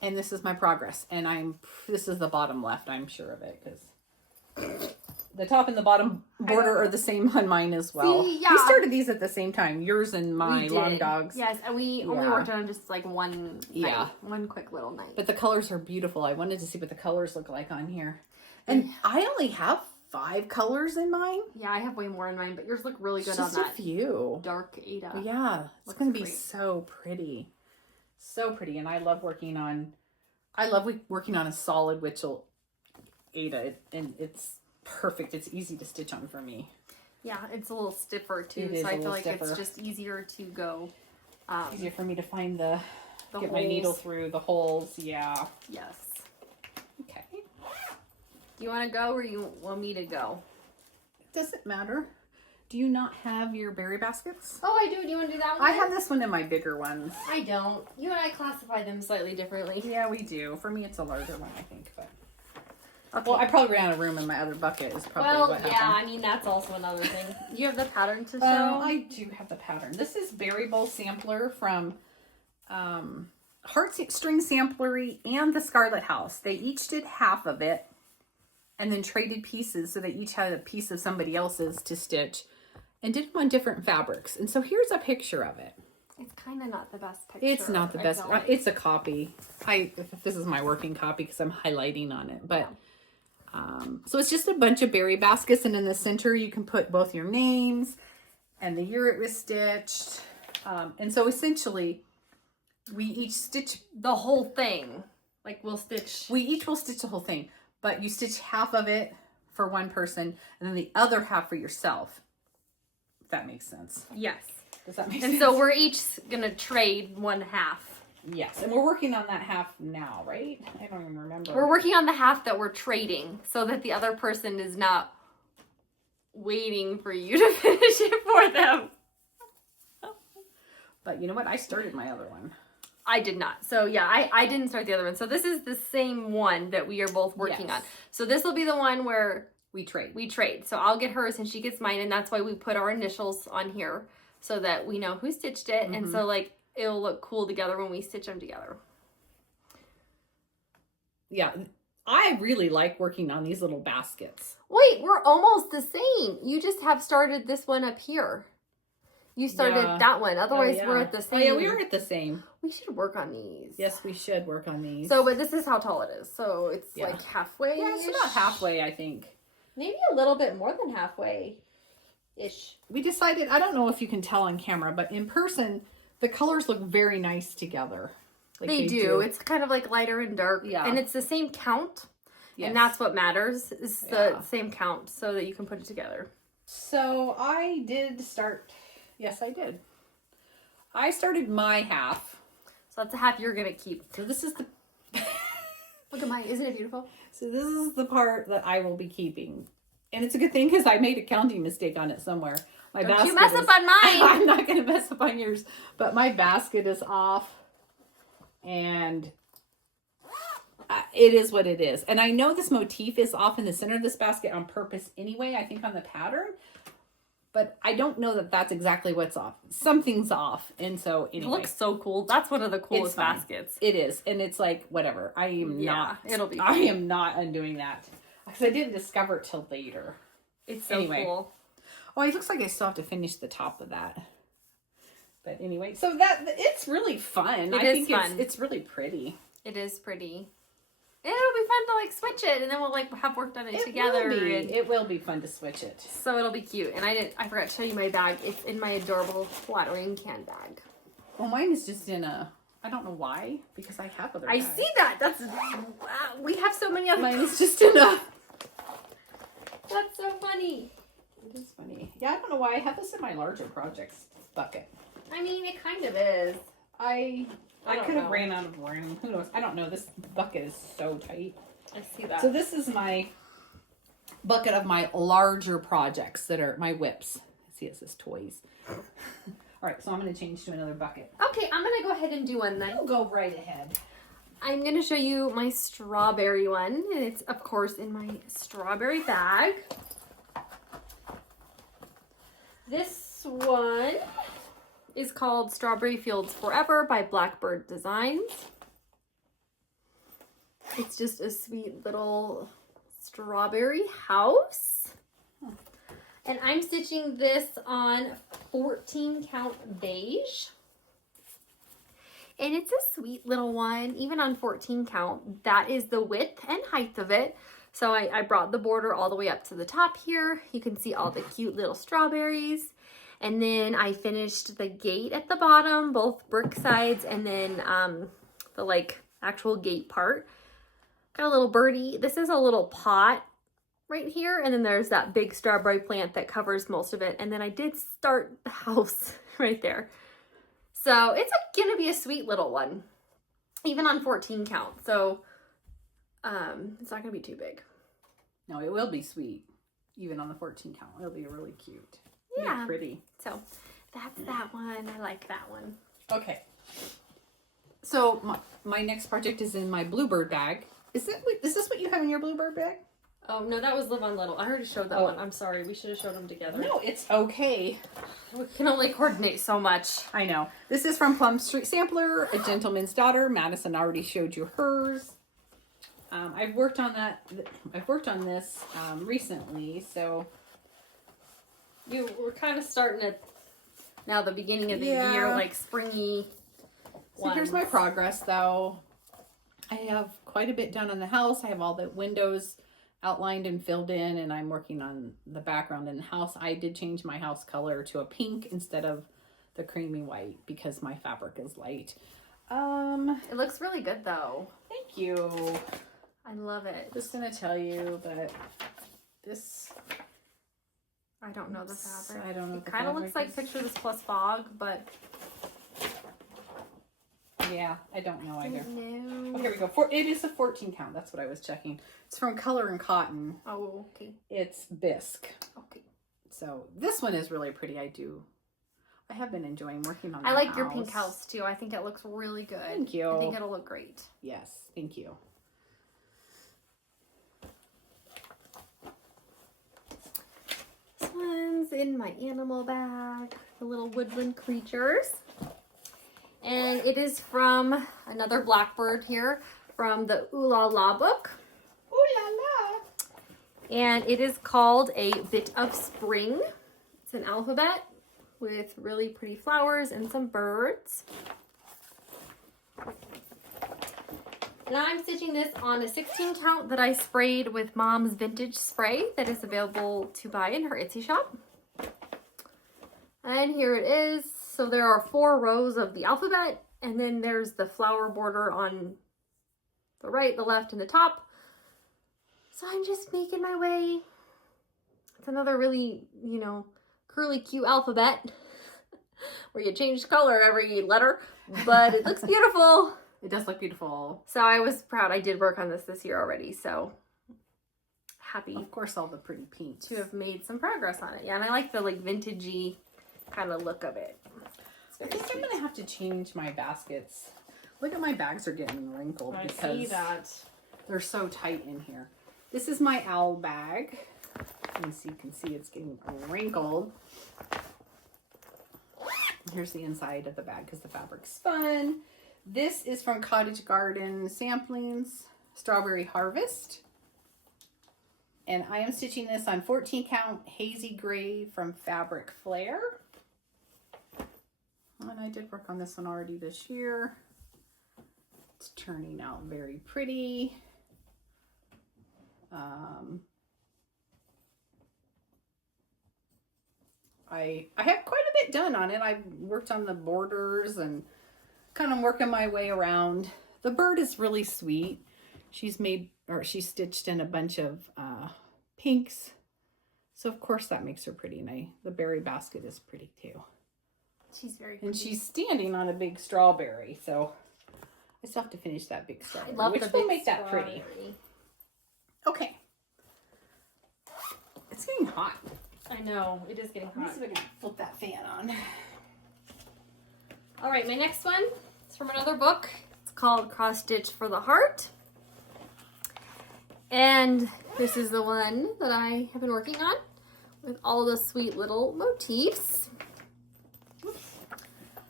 And this is my progress. And this is the bottom left, I'm sure of it, because the top and the bottom border are the same on mine as well. See, yeah. We started these at the same time, yours and my long dogs. Yes, and we only worked on just like one night, one quick little night. But the colors are beautiful. I wanted to see what the colors look like on here. And I only have 5 colors in mine. Yeah, I have way more in mine, but yours look really good just on that. a few. Dark Ada. Yeah, it's going to be so pretty. So pretty. And I love working on a solid Quilt Ada, and it's perfect. It's easy to stitch on for me. Yeah, it's a little stiffer too, so I feel like it's just easier to go. Easier for me to find get holes. my needle through the holes. Yeah. Yes. Okay. Do you want to go or you want me to go? It doesn't matter. Do you not have your berry baskets? Oh, I do. Do you want to do that one? I have this one in my bigger ones. I don't. You and I classify them slightly differently. Yeah, we do. For me, it's a larger one, I think. But okay. Well, I probably ran out of room in my other bucket. Is probably what happened. Yeah. I mean, that's also another thing. Do you have the pattern to show? I do have the pattern. This is Berry Bowl Sampler from Heartstring Samplery and the Scarlet House. They each did half of it and then traded pieces, so they each had a piece of somebody else's to stitch, and did them on different fabrics. And so here's a picture of it. It's kind of not the best picture. It's not the best. It's a copy. This is my working copy because I'm highlighting on it. But so it's just a bunch of berry baskets, and in the center you can put both your names and the year it was stitched. And so essentially, we each stitch the whole thing. Like we each will stitch the whole thing, but you stitch half of it for one person, and then the other half for yourself. If that makes sense. Yes. Does that make sense? And so we're each gonna trade one half. Yes, and we're working on that half now, right? I don't even remember. We're working on the half that we're trading, so that the other person is not waiting for you to finish it for them. But you know what? I started my other one. I did not. So yeah, I didn't start the other one. So this is the same one that we are both working on. So this will be the one where we trade. So I'll get hers and she gets mine, and that's why we put our initials on here so that we know who stitched it. And so like it'll look cool together when we stitch them together. Yeah, I really like working on these little baskets. Wait, we're almost the same. You just have started this one up here. You started that one. Otherwise, we're at the same. Oh, yeah, we are at the same. We should work on these. Yes, we should work on these. So, but this is how tall it is. So it's like halfway. Yeah, it's about halfway, I think. Maybe a little bit more than halfway-ish. We decided, I don't know if you can tell on camera, but in person, the colors look very nice together. Like they do. It's kind of like lighter and dark. Yeah. And it's the same count. Yes. And that's what matters, is the same count so that you can put it together. So I did start, yes, I did. I started my half. So that's a half you're going to keep. So this is the... Look at mine. Isn't it beautiful? So this is the part that I will be keeping. And it's a good thing because I made a counting mistake on it somewhere. My Don't basket you mess up on mine. I'm not going to mess up on yours. But my basket is off. And it is what it is. And I know this motif is off in the center of this basket on purpose anyway, I think on the pattern. But I don't know that that's exactly what's off. Something's off. And so anyway. It looks so cool. That's one of the coolest baskets. It is. And it's like, whatever. I am not. It'll be I am not undoing that. Because I didn't discover it till later. It's so cool. Oh, it looks like I still have to finish the top of that. But anyway, so that it's really fun. I think it's really pretty. It is pretty. And it'll be fun to like switch it, and then we'll like have worked on it together. It will be fun to switch it. So it'll be cute. And I forgot to show you my bag. It's in my adorable flattering can bag. Well, mine is just in a. I don't know why, because I have other bags. I see that. That's we have so many other. Mine is just in a. That's so funny. It is funny. Yeah, I don't know why I have this in my larger projects bucket. I mean, it kind of is. I could have ran out of room. Who knows? I don't know. This bucket is so tight. I see that. So this is my bucket of my larger projects that are my WIPs. See, it says toys. All right, so I'm going to change to another bucket. Okay, I'm going to go ahead and do one then. You go right ahead. I'm going to show you my strawberry one. And it's, of course, in my strawberry bag. This one is called Strawberry Fields Forever by Blackbird Designs. It's just a sweet little strawberry house. And I'm stitching this on 14 count beige. And it's a sweet little one, even on 14 count. That is the width and height of it. So I brought the border all the way up to the top here. You can see all the cute little strawberries. And then I finished the gate at the bottom, both brick sides, and then the like actual gate part. Got a little birdie. This is a little pot right here. And then there's that big strawberry plant that covers most of it. And then I did start the house right there. So it's gonna be a sweet little one, even on 14 count. So it's not gonna be too big. No, it will be sweet, even on the 14 count. It'll be really cute. Yeah, pretty. So that's that one. I like that one. Okay. So my next project is in my bluebird bag. Is this what you have in your bluebird bag? Oh no, that was Live on Little. I already showed that one. I'm sorry. We should have showed them together. No, it's okay. We can only coordinate so much. I know. This is from Plum Street Sampler, A Gentleman's Daughter. Madison already showed you hers. I've worked on that. I've worked on this recently, so we're kind of starting at now the beginning of the year, like springy. So here's my progress, though. I have quite a bit done on the house. I have all the windows outlined and filled in, and I'm working on the background in the house. I did change my house color to a pink instead of the creamy white because my fabric is light. It looks really good though. Thank you. I love it. Just gonna tell you that this, I don't know the fabric. I don't know. It kind of looks like Picture This Plus Fog, but yeah, I don't know either. No. Oh, here we go. It is a 14 count. That's what I was checking. It's from Color and Cotton. Oh, okay. It's bisque. Okay. So this one is really pretty. I have been enjoying working on that. I like your pink house too. I think it looks really good. Thank you. I think it'll look great. Yes, thank you. This one's in my animal bag. The little woodland creatures. And it is from another Blackbird here from the Ooh La La book. Ooh la la. And it is called A Bit of Spring. It's an alphabet with really pretty flowers and some birds. And I'm stitching this on a 16 count that I sprayed with Mom's Vintage Spray that is available to buy in her Etsy shop. And here it is. So there are 4 rows of the alphabet, and then there's the flower border on the right, the left, and the top. So I'm just making my way. It's another really, curly cute alphabet where you change color every letter, but it looks beautiful. It does look beautiful. So I was proud. I did work on this year already, so happy Of course, all the pretty pinks. to have made some progress on it. Yeah, and I like the like vintagey kind of look of it. I think I'm gonna have to change my baskets. Look at my bags are getting wrinkled I because see that. they're so tight in here. This is my owl bag. You can see it's getting wrinkled. Here's the inside of the bag because the fabric's fun. This is from Cottage Garden Samplings, Strawberry Harvest. And I am stitching this on 14 count hazy gray from Fabric Flare. And I did work on this one already this year. It's turning out very pretty. I have quite a bit done on it. I worked on the borders and kind of working my way around. The bird is really sweet. She stitched in a bunch of pinks. So of course that makes her pretty. And the berry basket is pretty too. She's very pretty. And she's standing on a big strawberry. So I still have to finish that big strawberry, I love which the will big make that pretty. strawberry. Okay. It's getting hot. I know, it is getting Let me hot. see if I can flip that fan on. All right, my next one is from another book. It's called Crossstitch for the Heart. And this is the one that I have been working on with all the sweet little motifs.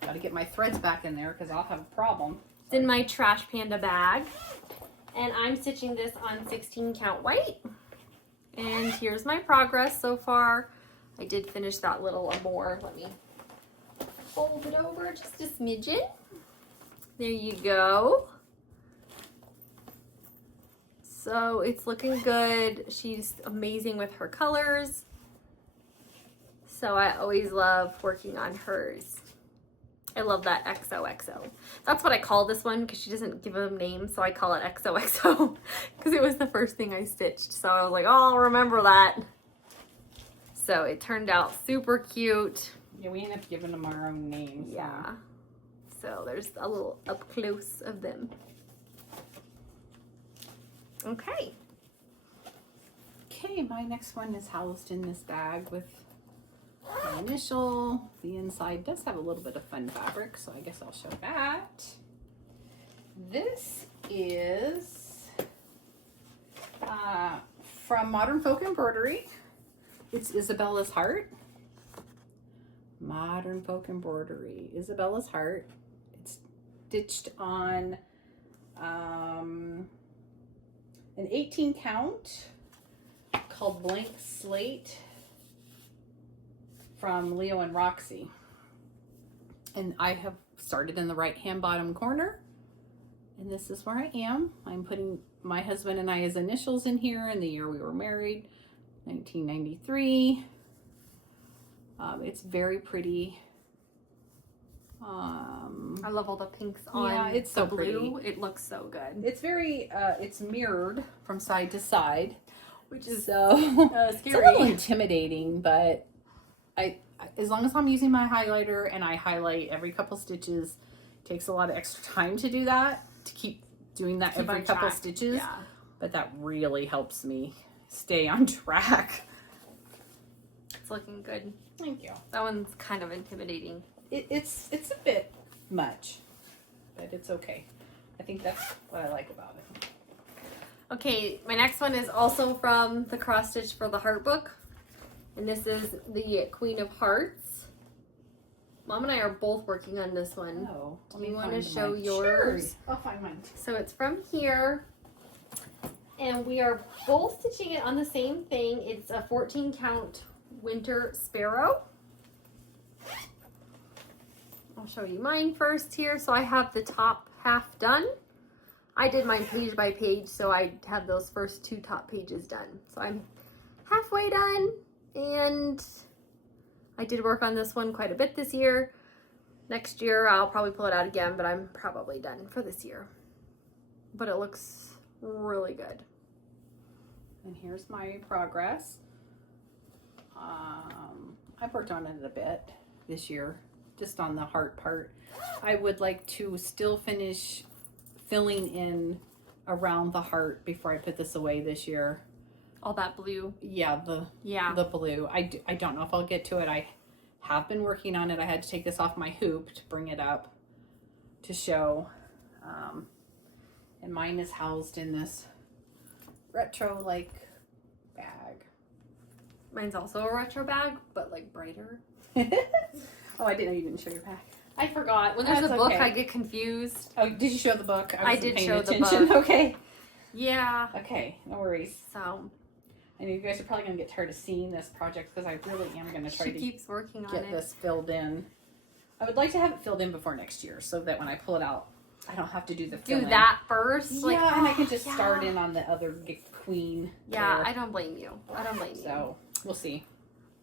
Gotta get my threads back in there because I'll have a problem. It's in my Trash Panda bag. And I'm stitching this on 16 count white. And here's my progress so far. I did finish that little more. Let me fold it over just a smidgen. There you go. So it's looking good. She's amazing with her colors. So I always love working on hers. I love that XOXO. That's what I call this one because she doesn't give a name, so I call it XOXO because it was the first thing I stitched. So I was like, oh, I'll remember that. So it turned out super cute. Yeah, we end up giving them our own names. Yeah. So there's a little up close of them. Okay. Okay, my next one is housed in this bag with my initial. The inside does have a little bit of fun fabric, so I guess I'll show that. This is from Modern Folk Embroidery. It's Isabella's Heart. Modern Folk Embroidery, Isabella's Heart. It's stitched on an 18 count called Blank Slate from Leo and Roxy. And I have started in the right hand bottom corner. And this is where I am. I'm putting my husband and I's initials in here and the year we were married, 1993. It's very pretty. I love all the pinks on yeah, it's so the blue. pretty. It looks so good. It's very, it's mirrored from side to side, Which is so scary. it's a little intimidating, but as long as I'm using my highlighter and I highlight every couple stitches, it takes a lot of extra time to do that, to keep doing that every couple stitches. Yeah. But that really helps me stay on track. It's looking good. Thank you. That one's kind of intimidating. It's a bit much, but it's okay. I think that's what I like about it. Okay, my next one is also from the Cross Stitch for the Heart book. And this is the Queen of Hearts. Mom and I are both working on this one. Oh, Do you want to show yours? Sure. I'll find mine. So it's from here. And we are both stitching it on the same thing. It's a 14 count Winter Sparrow. I'll show you mine first here. So I have the top half done. I did mine page by page, so I have those first two top pages done. So I'm halfway done, and I did work on this one quite a bit this year. Next year, I'll probably pull it out again, but I'm probably done for this year. But it looks really good. And here's my progress. I've worked on it a bit this year, just on the heart part. I would like to still finish filling in around the heart before I put this away this year. All that blue. Yeah, the blue. I don't know if I'll get to it. I have been working on it. I had to take this off my hoop to bring it up to show. And mine is housed in this retro like bag. Mine's also a retro bag, but like brighter. Oh, I didn't know you didn't show your bag. I forgot. When there's That's a book, okay. I get confused. Oh, did you show the book? I wasn't did paying show the attention. book. Okay. Yeah. Okay, no worries. So. I know you guys are probably going to get tired of seeing this project because I really am going to try She to keeps working on get it. this filled in. I would like to have it filled in before next year so that when I pull it out, I don't have to do the fill Do in. that first. Yeah, like, and I can just yeah. start in on the other queen. Yeah, there. I don't blame you. I don't blame you. So, we'll see.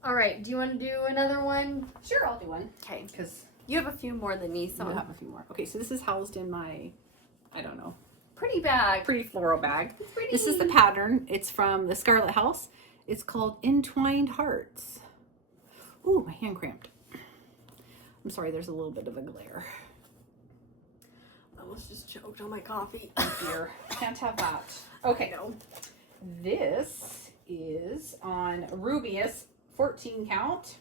All right, do you want to do another one? Sure, I'll do one. Okay. Because You have a few more than me, so I have a few more. Okay, so this is housed in my, I don't know, pretty bag. pretty floral bag. It's pretty. This is the pattern. It's from the Scarlet House. It's called Entwined Hearts. Ooh, my hand cramped. I'm sorry, there's a little bit of a glare. I almost just choked on my coffee. Oh dear, can't have that. Okay, No. this is on Rubius 14 count.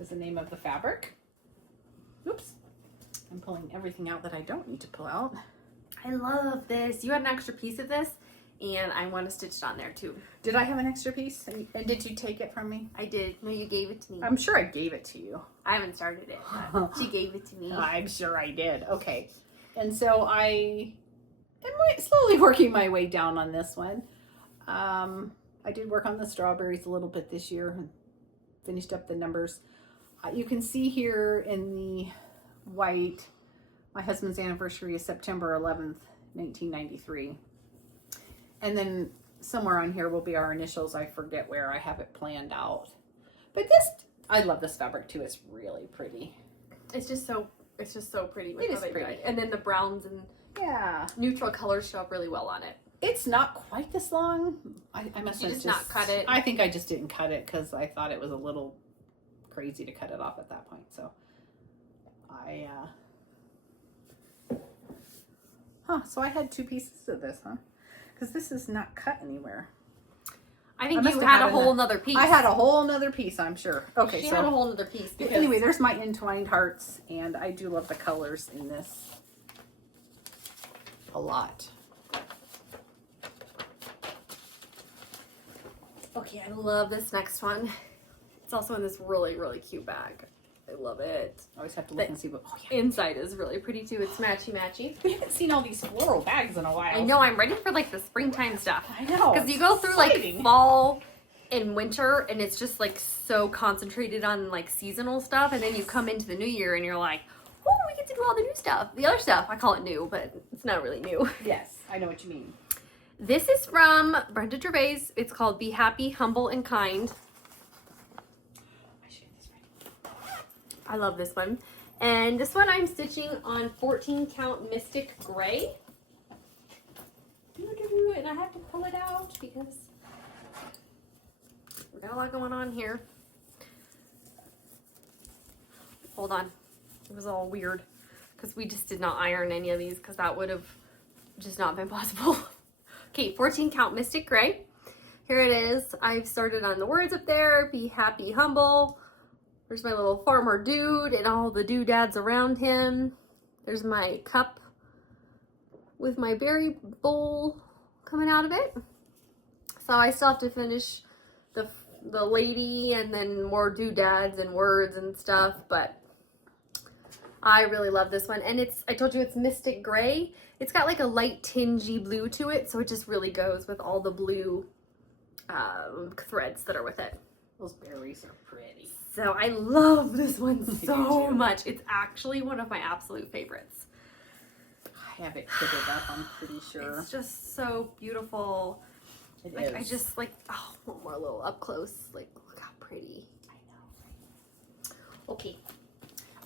Is the name of the fabric. Oops, I'm pulling everything out that I don't need to pull out. I love this. You had an extra piece of this, and I want to stitch it on there too. Did I have an extra piece? And did you take it from me? I did. No, you gave it to me. I'm sure I gave it to you. I haven't started it, but she gave it to me. I'm sure I did. Okay. And so I am slowly working my way down on this one. I did work on the strawberries a little bit this year and finished up the numbers. You can see here in the white, my husband's anniversary is September 11th, 1993. And then somewhere on here will be our initials. I forget where. I have it planned out. But this, I love this fabric too. It's really pretty. It's just so pretty. With It how is they pretty. dyed. And then the browns and Yeah. neutral colors show up really well on it. It's not quite this long. I must You have just not cut it? I think I just didn't cut it because I thought it was a little crazy to cut it off at that point. So so I had two pieces of this, huh? Because this is not cut anywhere. I think must you have had had a whole nother piece. I had a whole nother piece, I'm sure. Okay, She so had a whole nother piece. Because anyway, there's my entwined hearts, and I do love the colors in this a lot. Okay, I love this next one. It's also in this really, really cute bag. I love it. I always have to look and see what. Oh yeah, Inside is really pretty too. It's matchy-matchy. we haven't seen all these floral bags in a while. I know, I'm ready for like the springtime stuff. I know. Because you go through Exciting. like fall and winter and it's just like so concentrated on like seasonal stuff. And then you come into the new year and you're like, oh, we get to do all the new stuff. The other stuff, I call it new, but it's not really new. Yes, I know what you mean. This is from Brenda Gervais. It's called Be Happy, Humble, and Kind. I love this one. And this one I'm stitching on 14 count Mystic Gray. And I have to pull it out because we got a lot going on here. Hold on. It was all weird because we just did not iron any of these because that would have just not been possible. Okay, 14 count Mystic Gray. Here it is. I've started on the words up there. Be happy, humble. There's my little farmer dude and all the doodads around him. There's my cup with my berry bowl coming out of it. So I still have to finish the lady and then more doodads and words and stuff, but I really love this one. And I told you it's Mystic Gray. It's got like a light tingy blue to it, so it just really goes with all the blue threads that are with it. Those berries are pretty. So I love this one Me so too. much. It's actually one of my absolute favorites. I have it kitted up, I'm pretty sure. It's just so beautiful. It Like is. I just like, oh, one more little up close. Like, look how pretty. I know. Okay.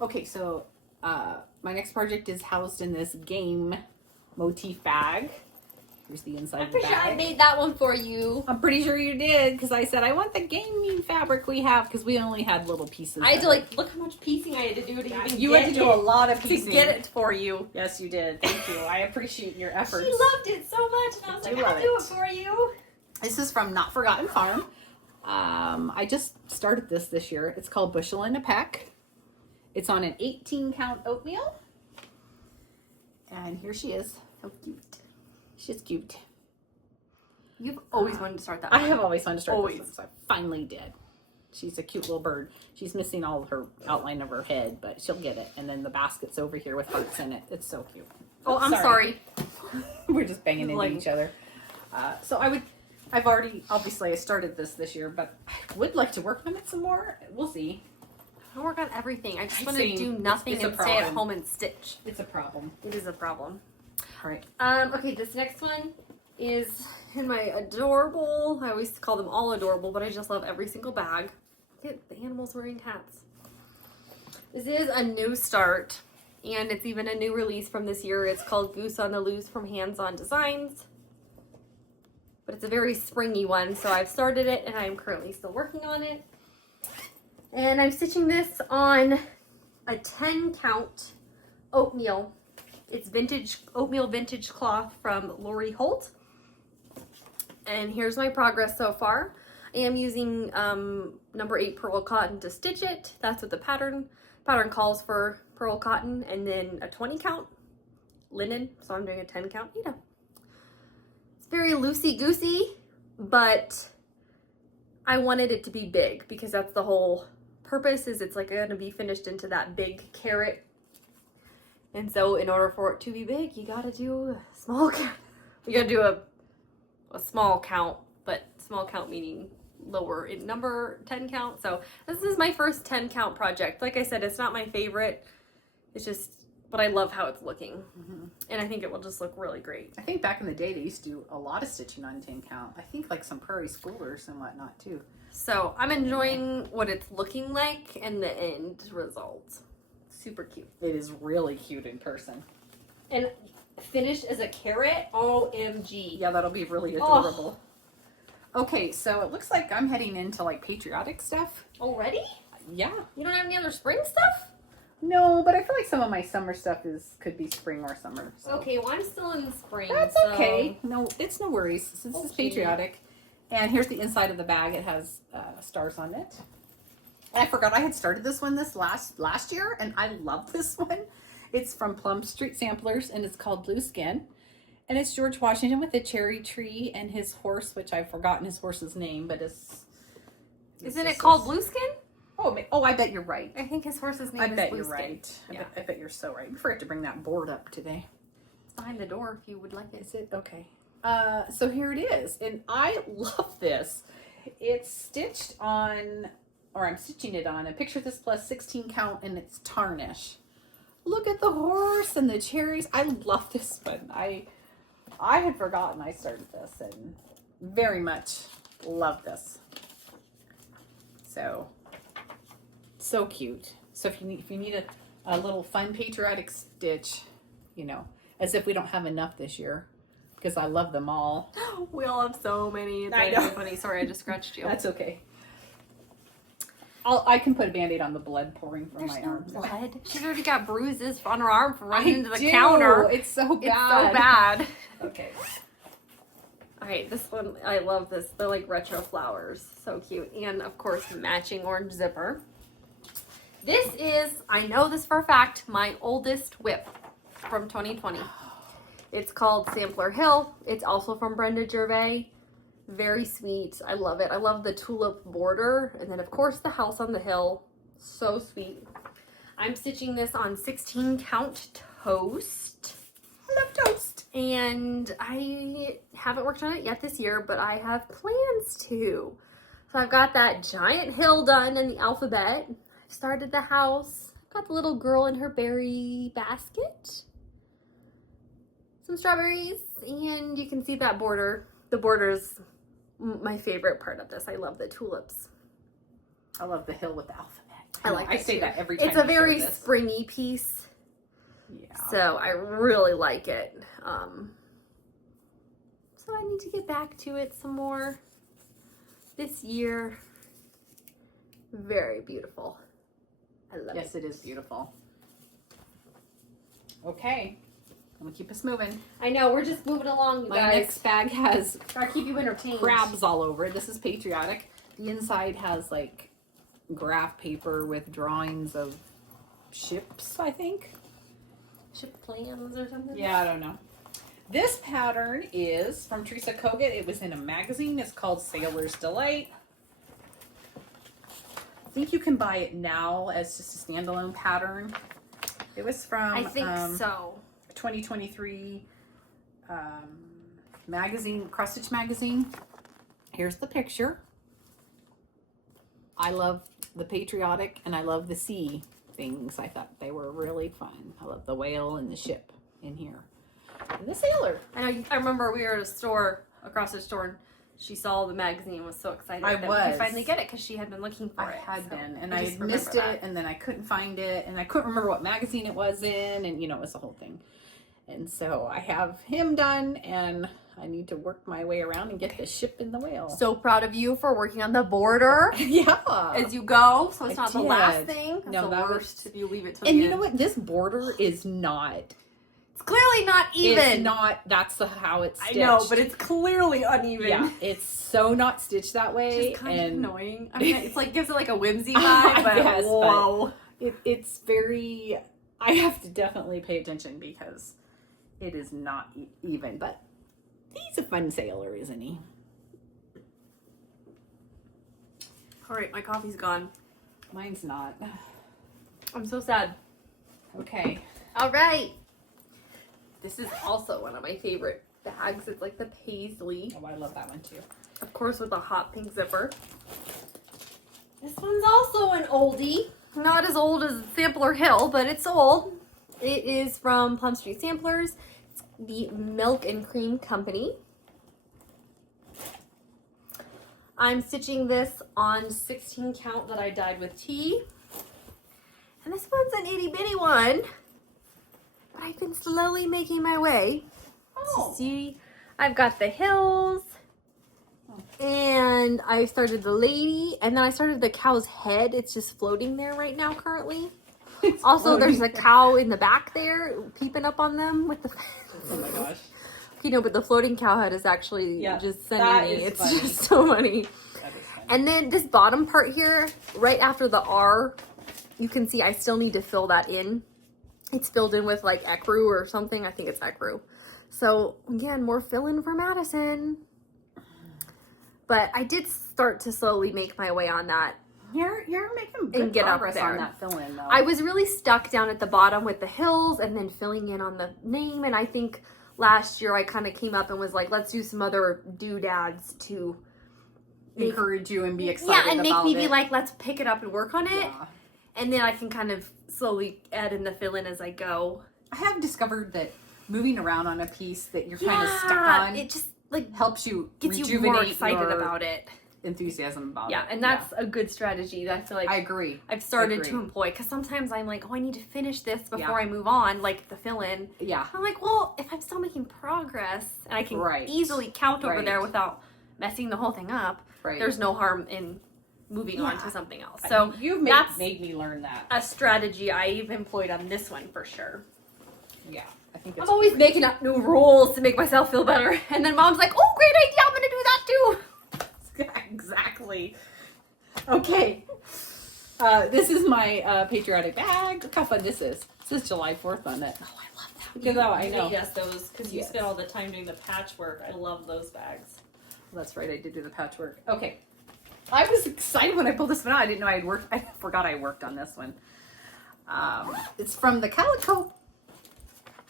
Okay, so my next project is housed in this game motif bag. Here's the inside I'm of the pretty sure I bag. made that one for you. I'm pretty sure you did, because I said I want the gaming fabric we have, because we only had little pieces. I had to like look how much piecing I had to do to even you get had to do a lot of to piecing get it for you. Yes, you did. Thank you. I appreciate your efforts. She loved it so much, and I was like, I'll do it for you. This is from Not Forgotten Farm. I just started this year. It's called Bushel and a Peck. It's on an 18 count oatmeal. And here she is. So cute. She's cute. You've always wanted to start that I one. have always wanted to start Always. this one, so I finally did. She's a cute little bird. She's missing all of her outline of her head, but she'll get it. And then the basket's over here with hearts in it. It's so cute. Oh, I'm sorry. We're just banging into Like- each other. So I've already, obviously I started this year, but I would like to work on it some more. We'll see. I work on everything. I just I want to see. do nothing It's a and stay at problem. home and stitch. It's a problem. It is a problem. All right. Okay, this next one is in my adorable, I always call them all adorable, but I just love every single bag. Look at the animals wearing hats. This is a new start, and it's even a new release from this year. It's called Goose on the Loose from Hands On Designs. But it's a very springy one, so I've started it, and I'm currently still working on it. And I'm stitching this on a 10 count oatmeal. It's vintage oatmeal vintage cloth from Lori Holt. And here's my progress so far. I am using number 8 pearl cotton to stitch it. That's what the pattern calls for, pearl cotton, and then a 20 count linen. So I'm doing a 10 count Nita. It's very loosey goosey, but I wanted it to be big because that's the whole purpose, is it's like going to be finished into that big carrot. And so in order for it to be big, you gotta do a small count. You gotta do a small count, but small count meaning lower in number, 10 count. So this is my first 10 count project. Like I said, it's not my favorite. It's just, but I love how it's looking. And I think it will just look really great. I think back in the day they used to do a lot of stitching on 10 count. I think like some prairie schoolers and whatnot too. So I'm enjoying what it's looking like and the end result. Super cute. It is really cute in person. And finished as a carrot, OMG. Yeah, that'll be really adorable. Okay, so it looks like I'm heading into like patriotic stuff. Already? Yeah. You don't have any other spring stuff? No, but I feel like some of my summer stuff could be spring or summer. So. Okay, well I'm still in spring. That's so- okay. No, it's no worries. Since this is Okay. patriotic. And here's the inside of the bag. It has stars on it. And I forgot I had started this one last year, and I love this one. It's from Plum Street Samplers, and it's called Blue Skin. And it's George Washington with a cherry tree and his horse, which I've forgotten his horse's name, but Isn't it called Blue Skin? Oh, I bet you're right. I think his horse's name I is bet Blue you're Skin. right. Yeah. I bet you're so right. We forgot to bring that board up today. It's behind the door if you would like it. Is it? Okay. So here it is. And I love this. It's stitched on, or I'm stitching it on, a Picture This Plus 16 count, and it's tarnish. Look at the horse and the cherries. I love this one. I had forgotten I started this and very much love this. So cute. So if you need a little fun patriotic stitch, you know, as if we don't have enough this year, because I love them all. We all have so many. It's I really know. funny. Sorry, I just scratched you. That's okay. I can put a Band-Aid on the blood pouring from There's my no arm. blood. She's already got bruises on her arm from running into the do. counter. It's so bad. It's so bad. Okay. All right, this one, I love this. They're like retro flowers. So cute. And of course, matching orange zipper. This is, I know this for a fact, my oldest WIP from 2020. It's called Sampler Hill. It's also from Brenda Gervais. Very sweet. I love it. I love the tulip border. And then, of course, the house on the hill. So sweet. I'm stitching this on 16 count toast. I love toast. And I haven't worked on it yet this year, but I have plans to. So I've got that giant hill done in the alphabet. I've started the house. I've got the little girl in her berry basket. Some strawberries. And you can see that border. The border's my favorite part of this. I love the tulips. I love the hill with the alphabet. I like I it say too. that every time. It's a you show very this. springy piece. Yeah. So I really like it. So I need to get back to it some more this year. Very beautiful. I love it. Yes, it is beautiful. Okay, I'm gonna keep us moving. I know, we're just moving along, you My guys. next bag has Gotta keep you entertained. crabs all over. This is Patriotic. The inside has like graph paper with drawings of ships, I think. Ship plans or something? Yeah, I don't know. This pattern is from Teresa Kogut. It was in a magazine. It's called Sailor's Delight. I think you can buy it now as just a standalone pattern. It was from I think so. 2023 magazine, Crossstitch magazine. Here's the picture. I love the Patriotic and I love the sea things. I thought they were really fun. I love the whale and the ship in here. And the sailor. I know. I remember we were at a store, across the store, and she saw the magazine and was so excited that we could finally get it because she had been looking for it. I had been, and I missed it, and then I couldn't find it, and I couldn't remember what magazine it was in, and you know, it was the whole thing. And so I have him done, and I need to work my way around and get the ship and the whale. So proud of you for working on the border. Yeah. As you go, so it's not the last did. thing. That's No, the that worst if you leave it till And the you know end. what? This border is not. It's clearly not even. It's not. That's how it's stitched. I know, but it's clearly uneven. Yeah, it's so not stitched that way. It's kind and of annoying. I mean, it's like gives it like a whimsy vibe, but Yes, whoa. It's very. I have to definitely pay attention because it is not even. But he's a fun sailor, isn't he? All right, my coffee's gone. Mine's not. I'm so sad. Okay. All right. This is also one of my favorite bags. It's like the paisley. Oh, I love that one too. Of course, with a hot pink zipper. This one's also an oldie. Not as old as Sampler Hill, but it's old. It is from Plum Street Samplers. It's the Milk and Cream Company. I'm stitching this on 16 count that I dyed with tea. And this one's an itty bitty one. But I've been slowly making my way. Oh. See, I've got the hills. And I started the lady. And then I started the cow's head. It's just floating there right now currently. It's Also, there's a floating. cow in the back there peeping up on them with the Oh my gosh. You know, but the floating cow head is actually just that sending me. is It's funny. just so funny. That is funny. And then this bottom part here, right after the R, you can see I still need to fill that in. It's filled in with like ecru or something. I think it's ecru. So again, more fill-in for Madison. But I did start to slowly make my way on that. You're making good And get up progress there. on that fill-in though. I was really stuck down at the bottom with the hills and then filling in on the name. And I think last year I kind of came up and was like, let's do some other doodads to encourage you and be excited. yeah, and make about me be it. like, let's pick it up and work on it. Yeah. And then I can kind of slowly add in the fill-in as I go. I have discovered that moving around on a piece that you're kind of stuck on, it just like helps you gets you rejuvenate more excited your about it. enthusiasm about Yeah, it. and that's a good strategy that I feel like I agree. I've started Agree. to employ, because sometimes I'm like, oh, I need to finish this before Yeah. I move on, like the fill-in. Yeah. I'm like, well, if I'm still making progress and I can Right. easily count over Right. there without messing the whole thing up, Right. there's no harm in moving on Yeah. to something else. So you've that's made me learn that. a strategy I've employed on this one for sure. Yeah. I think it's I'm always great. making up new rules to make myself feel better. And then mom's like, oh, great idea, I'm gonna do that too. Exactly. Okay. This is my patriotic bag. Look how fun this is. It says July 4th on it. Oh, I love that. Look at that, I know. made us those because you Yes. spent all the time doing the patchwork. I love those bags. That's right, I did do the patchwork. Okay. I was excited when I pulled this one out. I didn't know I had worked. I forgot I worked on this one. It's from the Calico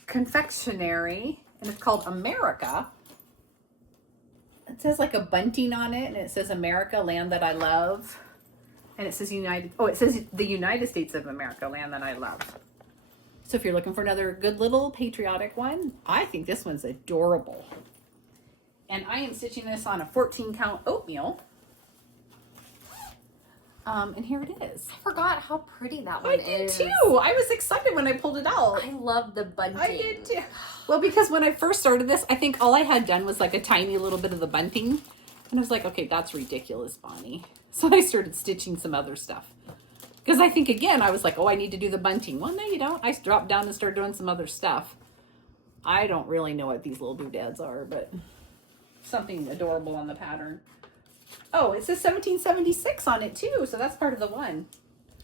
Confectionery, and it's called America. It says like a bunting on it, and it says America, land that I love. And it says it says the United States of America, land that I love. So if you're looking for another good little patriotic one, I think this one's adorable. And I am stitching this on a 14 count oatmeal. And here it is. I forgot how pretty that one I is. did too. I was excited when I pulled it out. I love the bunting. I did too. Well, because when I first started this, I think all I had done was like a tiny little bit of the bunting. And I was like, okay, that's ridiculous, Bonnie. So I started stitching some other stuff. Because I think, again, I was like, oh, I need to do the bunting. Well, no, you don't. I dropped down and started doing some other stuff. I don't really know what these little doodads are, but something adorable on the pattern. Oh, it says 1776 on it, too. So that's part of the one.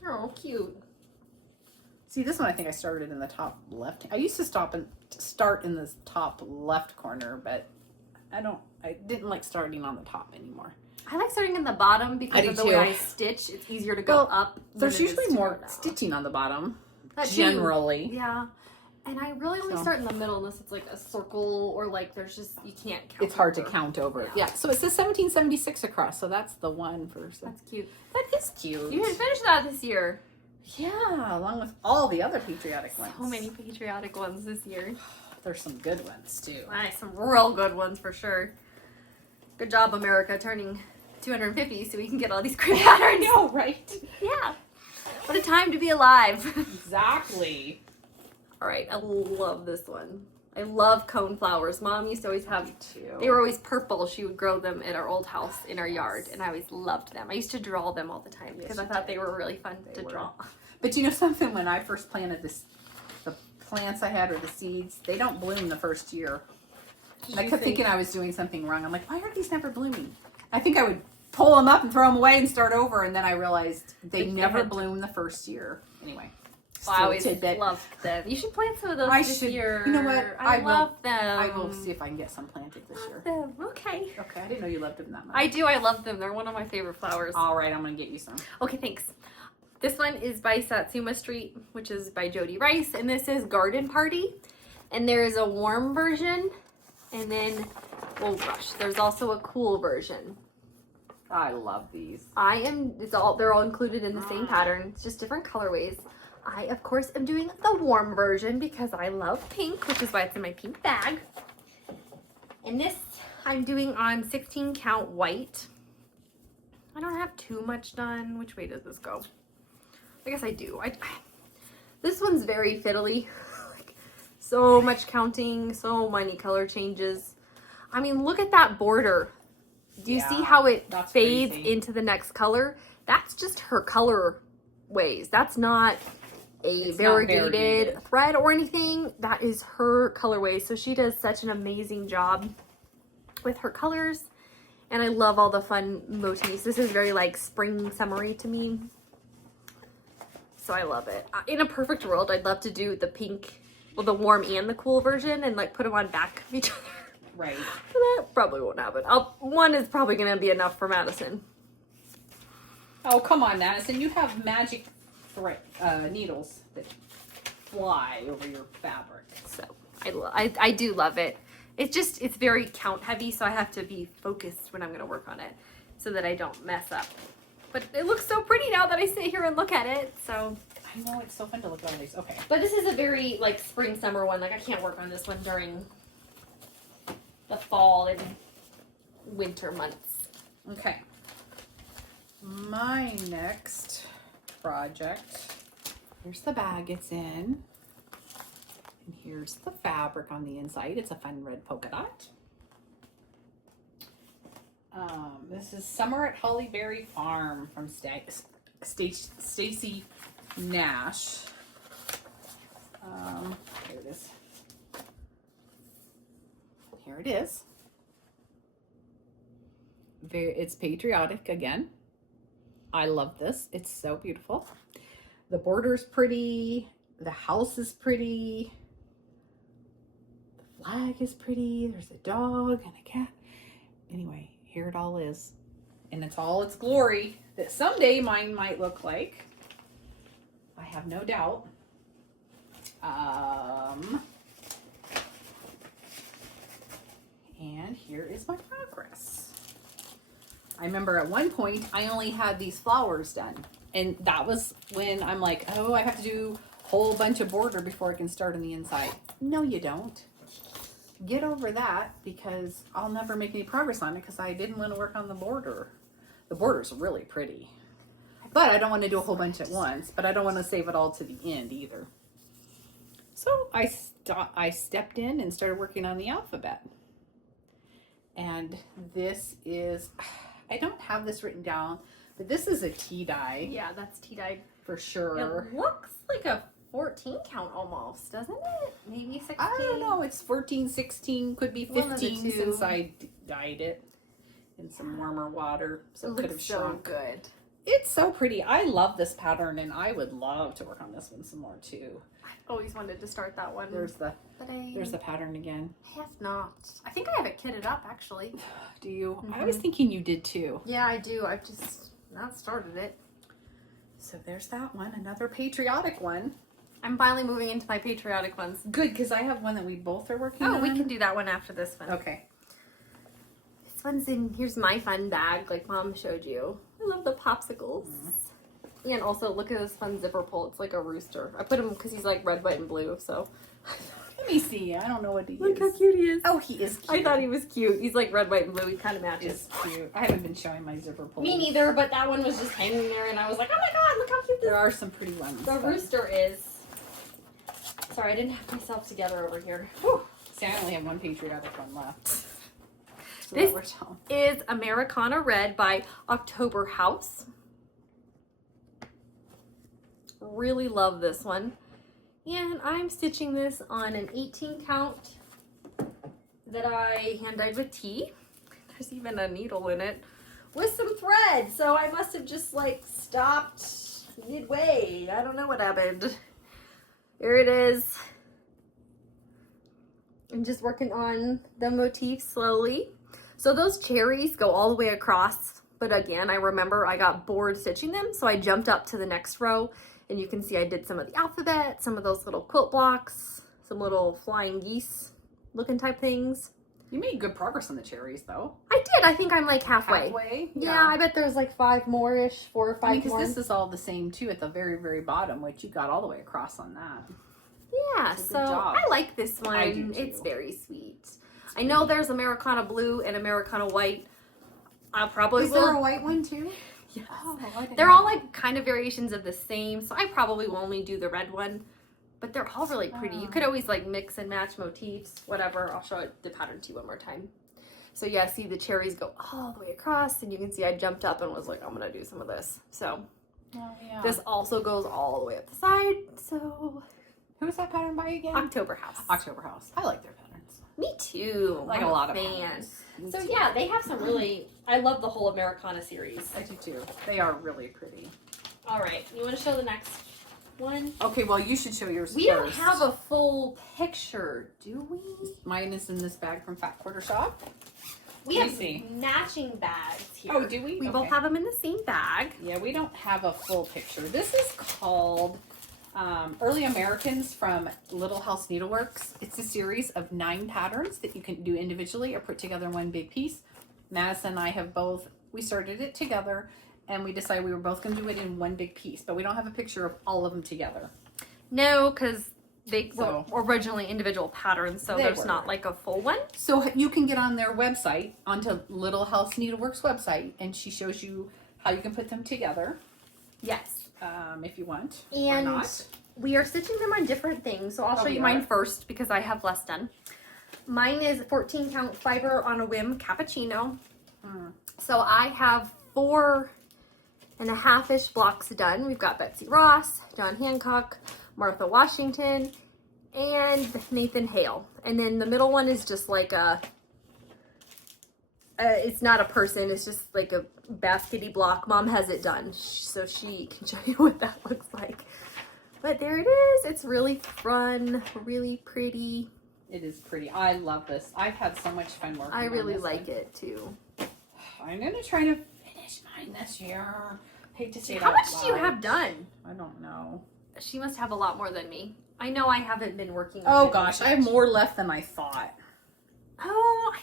Oh, cute. See, this one I think I started in the top left. I used to start in the top left corner, but I didn't like starting on the top anymore. I like starting in the bottom because of the way I stitch. It's easier to go up. There's usually more stitching on the bottom, generally. Yeah. And I really only start in the middle unless it's like a circle or like there's just, you can't count. It's hard to count over. Yeah. So it says 1776 across, so that's the one for. That's cute. That is cute. You should finish that this year. Yeah, along with all the other patriotic ones. So many patriotic ones this year. There's some good ones too. Nice, some real good ones for sure. Good job, America, turning 250 so we can get all these great patterns. I know, right? Yeah. What a time to be alive. Exactly. All right, I love this one. I love cone flowers. Mom used to always have, too. They were always purple. She would grow them at our old house in our yard, and I always loved them. I used to draw them all the time because I thought they were really fun to draw. But you know something, when I first planted this, the plants I had or the seeds, they don't bloom the first year. And I kept thinking I was doing something wrong. I'm like, why are these never blooming? I think I would pull them up and throw them away and start over, and then I realized they never bloom the first year. Anyway. Well, I always loved them. You should plant some of those this year. You know what? I love them. I will see if I can get some planted this year. Them. Okay. Okay, I didn't know you loved them that much. I do. I love them. They're one of my favorite flowers. All right, I'm going to get you some. Okay, thanks. This one is by Satsuma Street, which is by Jody Rice, and this is Garden Party. And there is a warm version, and then, oh gosh, there's also a cool version. I love these. They're all included in the same pattern. It's just different colorways. I, of course, am doing the warm version because I love pink, which is why it's in my pink bag. And this I'm doing on 16 count white. I don't have too much done. Which way does this go? I guess I do. This one's very fiddly. Like, so much counting, so many color changes. I mean, look at that border. Do you see how it fades into the next color? That's just her color ways. That's not a variegated thread or anything. That is her colorway. So she does such an amazing job with her colors. And I love all the fun motifs. This is very like spring summery to me. So I love it. In a perfect world, I'd love to do the pink, well, the warm and the cool version and like put them on back of each other. Right. But that probably won't happen. One is probably going to be enough for Madison. Oh, come on, Madison. You have magic needles that fly over your fabric. So I do love it. It's very count heavy, so I have to be focused when I'm going to work on it so that I don't mess up. But it looks so pretty now that I sit here and look at it. So I know, it's so fun to look at all these. Okay. But this is a very like spring summer one. Like I can't work on this one during the fall and winter months. Okay. My next project, here's the bag it's in. And here's the fabric on the inside. It's a fun red polka dot. This is Summer at Hollyberry Farm from Stacy Nash. Here it is. Here it is. It's patriotic again. I love this. It's so beautiful. The border's pretty. The house is pretty. The flag is pretty. There's a dog and a cat. Anyway, here it all is. And it's all its glory that someday mine might look like. I have no doubt. And here is my progress. I remember at one point I only had these flowers done. And that was when I'm like, oh, I have to do a whole bunch of border before I can start on the inside. No, you don't. Get over that because I'll never make any progress on it because I didn't want to work on the border. The border's really pretty. But I don't want to do a whole bunch at once, but I don't want to save it all to the end either. So I stepped in and started working on the alphabet. And this is, I don't have this written down, but this is a tea dye. Yeah, that's tea dye. For sure. It looks like a 14 count almost, doesn't it? Maybe 16? I don't know. It's 14, 16, could be 15 since I dyed it in some warmer water. So it could have shrunk. So good. It's so pretty. I love this pattern and I would love to work on this one some more too. I've always wanted to start that one. There's the pattern again. I have not. I think I have it kitted up actually. Do you? Mm-hmm. I was thinking you did too. Yeah, I do. I've just not started it. So there's that one. Another patriotic one. I'm finally moving into my patriotic ones. Good, because I have one that we both are working on. Oh, we can do that one after this one. Okay. This one's in, here's my fun bag like Mom showed you. I love the popsicles. And also, look at this fun zipper pull. It's like a rooster. I put him because he's like red, white, and blue, so. Let me see. I don't know what he is. Look how cute he is. Oh, he is cute. I thought he was cute. He's like red, white, and blue. He kind of matches. He's cute. I haven't been showing my zipper pull. Me neither, but that one was just hanging there, and I was like, oh my god, look how cute this There are some pretty ones. The rooster is. Sorry, I didn't have myself together over here. Whew. See, I only have one patriotic one left. So This that is Americana Red by October House. Really love this one. And I'm stitching this on an 18 count that I hand dyed with tea. There's even a needle in it with some thread. So I must have just like stopped midway. I don't know what happened. Here it is. I'm just working on the motif slowly. So those cherries go all the way across. But again, I remember I got bored stitching them. So I jumped up to the next row. And you can see I did some of the alphabet, some of those little quilt blocks, some little flying geese looking type things. You made good progress on the cherries, though. I did. I think I'm like halfway. Halfway? Yeah, I bet there's like 5 more-ish, 4 or 5 more. Because this is all the same, too, at the very, very bottom, which you got all the way across on that. Yeah, so good job. I like this one. I do, too. It's very sweet. I know there's Americana Blue and Americana White. I probably will. Is there a white one, too? Yes. Oh, They're all like kind of variations of the same, so I probably will only do the red one. But they're all really pretty. You could always like mix and match motifs, whatever. I'll show it the pattern to you one more time. So yeah, see the cherries go all the way across, and you can see I jumped up and was like, I'm gonna do some of this. So this also goes all the way up the side. So who is that pattern by again? October House. October House. I like their patterns. Me too. Like I'm a lot of fan. patterns. So yeah, they have some really. I love the whole Americana series. I do too. They are really pretty. All right, you want to show the next one? Okay, well you should show yours We don't first. have a full picture, do we? Mine is in this bag from Fat Quarter Shop. We Let me have see. matching bags here. Oh, do we? We Okay. both have them in the same bag. Yeah, we don't have a full picture. This is called Early Americans from Little House Needleworks. It's a series of 9 patterns that you can do individually or put together in one big piece. Madison and I have both, we started it together and we decided we were both going to do it in one big piece, but we don't have a picture of all of them together. No, because they were originally individual patterns, so They there's were. not like a full one. So you can get on their website, onto Little House Needleworks website, and she shows you how you can put them together. Yes. If you want, And or not. we are stitching them on different things, so I'll show we you mine are? first because I have less done. Mine is 14 count fiber on a whim cappuccino. So I have 4.5-ish blocks done. We've got Betsy Ross, John Hancock, Martha Washington, and Nathan Hale. And then the middle one is just like it's not a person, it's just like a baskety block. Mom has it done, so she can show you what that looks like. But there it is. It's really fun, really pretty. It is pretty. I love this. I've had so much fun working I on really this like one. it too. I'm going to try to finish mine this year. Hate to say it How out much do you loud. have done? I don't know. She must have a lot more than me. I know I haven't been working on Oh it gosh, as I have much. more left than I thought. Oh, I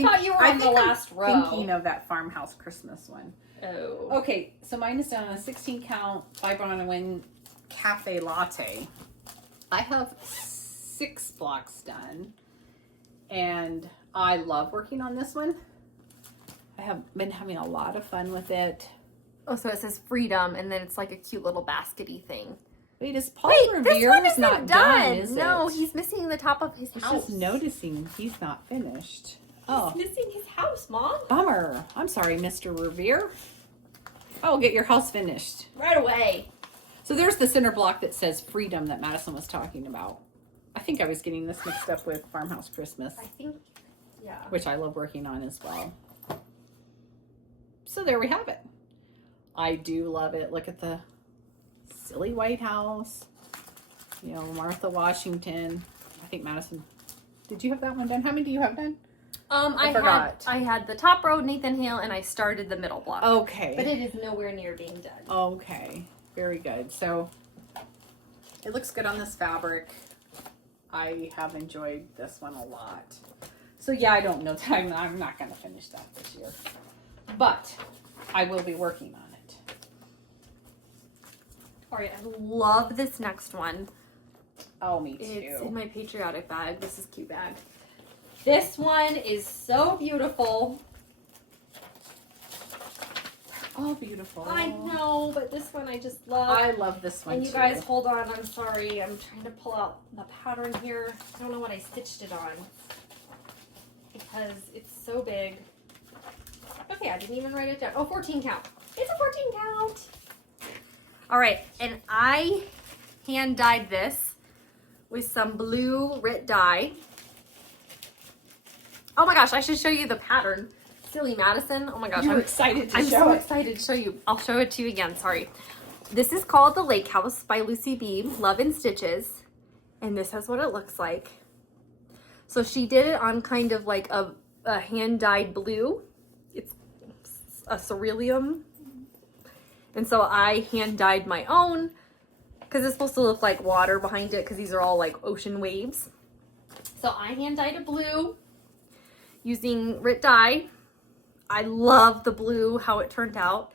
thought you were on the last row. Thinking of that farmhouse Christmas one. Oh. Okay, so mine is done on a 16 count fiber on a win cafe latte. I have 6 blocks done, and I love working on this one. I have been having a lot of fun with it. Oh, so it says freedom, and then it's like a cute little baskety thing. Wait, is Paul Wait, this Revere one isn't not done. is No, it? he's missing the top of his I was house. just noticing he's not finished. Oh, He's missing his house, Mom. bummer. I'm sorry, Mr. Revere. Oh, get your house finished. Right away. So there's the center block that says freedom that Madison was talking about. I think I was getting this mixed up with Farmhouse Christmas, I think, yeah. which I love working on as well. So there we have it. I do love it. Look at the silly White House. You know, Martha Washington. I think Madison. Did you have that one done? How many do you have done? I forgot. had the top row, Nathan Hale, and I started the middle block. Okay. But it is nowhere near being done. Okay. Very good. So it looks good on this fabric. I have enjoyed this one a lot. So yeah, I don't know that I'm not going to finish that this year. But I will be working on it. All right, I love this next one. Oh, me too. It's in my Patriotic bag. This is a cute bag. This one is so beautiful. Oh, beautiful. I know, but this one I just love. I love this one And you too. guys, hold on. I'm sorry. I'm trying to pull out the pattern here. I don't know what I stitched it on because it's so big. Okay, I didn't even write it down. Oh, 14 count. It's a 14 count. All right, and I hand dyed this with some blue Rit dye. Oh my gosh, I should show you the pattern. Silly Madison. Oh my gosh, I'm excited to I'm show so it. excited to show you. I'll show it to you again. Sorry. This is called The Lakehouse by Lucy B. Love in Stitches. And this is what it looks like. So she did it on kind of like a hand-dyed blue. It's a cerulean. And so I hand-dyed my own because it's supposed to look like water behind it because these are all like ocean waves. So I hand-dyed a blue using Rit dye. I love the blue, how it turned out.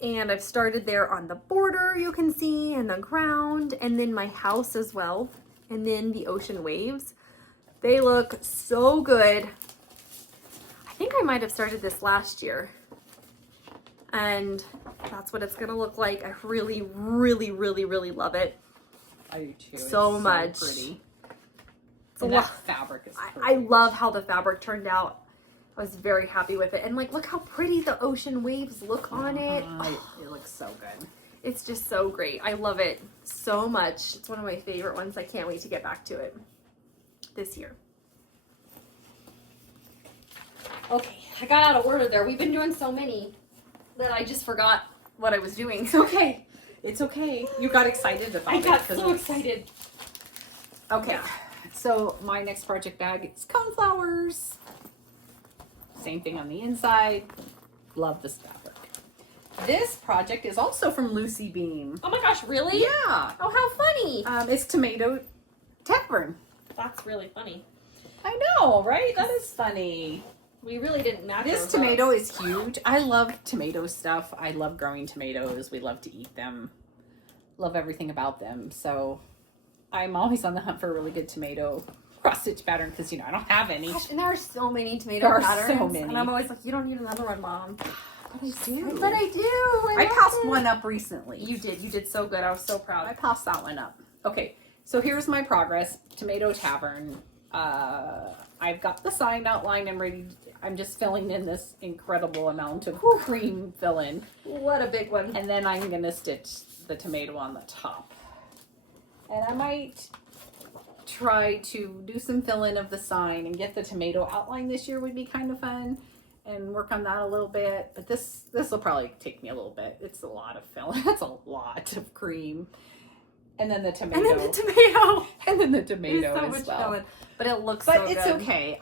And I've started there on the border, you can see, and the ground, and then my house as well. And then the ocean waves. They look so good. I think I might have started this last year. And that's what it's gonna look like. I really, really, really, really love it. I do too. So much. Pretty. It's a And lot. that fabric is pretty. I love how the fabric turned out. I was very happy with it. And like, look how pretty the ocean waves look on it. It looks so good. It's just so great. I love it so much. It's one of my favorite ones. I can't wait to get back to it this year. Okay, I got out of order there. We've been doing so many that I just forgot what I was doing. Okay. It's okay. You got excited about it. I got 'cause so it's- excited. Okay. So my next project bag is coneflowers. Same thing on the inside. Love this fabric. This project is also from Lucy Beam. Oh my gosh, really? Yeah. Oh, how funny. It's Tomato Tavern. That's really funny. I know, right? That is funny. We really didn't match This those tomato up. is huge. I love tomato stuff. I love growing tomatoes. We love to eat them. Love everything about them. So I'm always on the hunt for a really good tomato cross-stitch pattern because, you know, I don't have any. Gosh, and there are so many tomato There are patterns. so many. And I'm always like, you don't need another one, Mom. But I do. But I do. I love passed it. one up recently. You did. You did so good. I was so I proud. passed that one up. Okay, so here's my progress. Tomato Tavern. I've got the sign outlined. I'm just filling in this incredible amount of cream fill-in. What a big one. And then I'm going to stitch the tomato on the top. And I might try to do some fill-in of the sign and get the tomato outline this year would be kind of fun. And work on that a little bit. But this will probably take me a little bit. It's a lot of fill-in. That's a lot of cream. And then the tomato. And then the tomato. And then the There's tomato so as much well. filling. But it looks But so it's good. okay.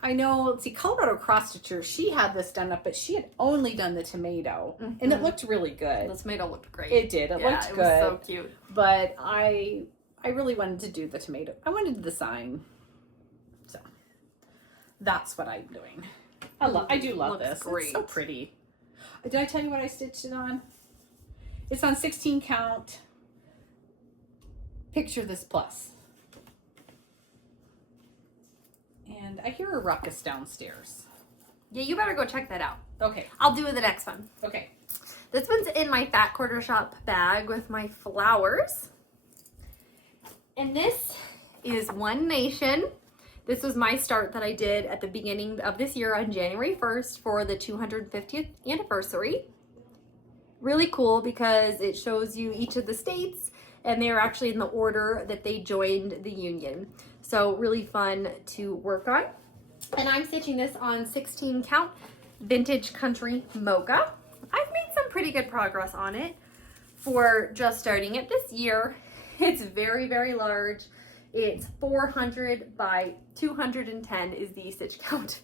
I know, let's see, Colorado Crossstitcher, she had this done up, but she had only done the tomato. And it looked really good. The tomato looked great. It did. It looked it good. was so cute. But I really wanted to do the tomato. I wanted the sign. So that's what I'm doing. I do love Looks this. great. It's so pretty. Did I tell you what I stitched it on? It's on 16 count. Picture this plus. And I hear a ruckus downstairs. Yeah, you better go check that out. Okay. I'll do the next one. Okay. This one's in my Fat Quarter Shop bag with my flowers. And this is One Nation. This was my start that I did at the beginning of this year on January 1st for the 250th anniversary. Really cool because it shows you each of the states and they're actually in the order that they joined the Union. So really fun to work on. And I'm stitching this on 16 count Vintage Country Mocha. I've made some pretty good progress on it for just starting it this year. It's very, very large. It's 400 by 210 is the stitch count.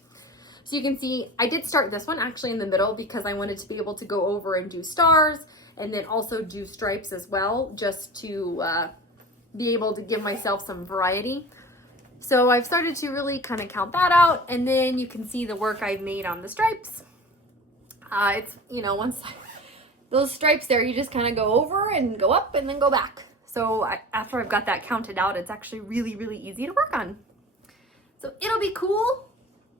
So you can see I did start this one actually in the middle because I wanted to be able to go over and do stars and then also do stripes as well, just to be able to give myself some variety. So I've started to really kind of count that out, and then you can see the work I've made on the stripes. It's, you know, once those stripes there, you just kind of go over and go up and then go back. So after I've got that counted out, it's actually really, really easy to work on. So it'll be cool.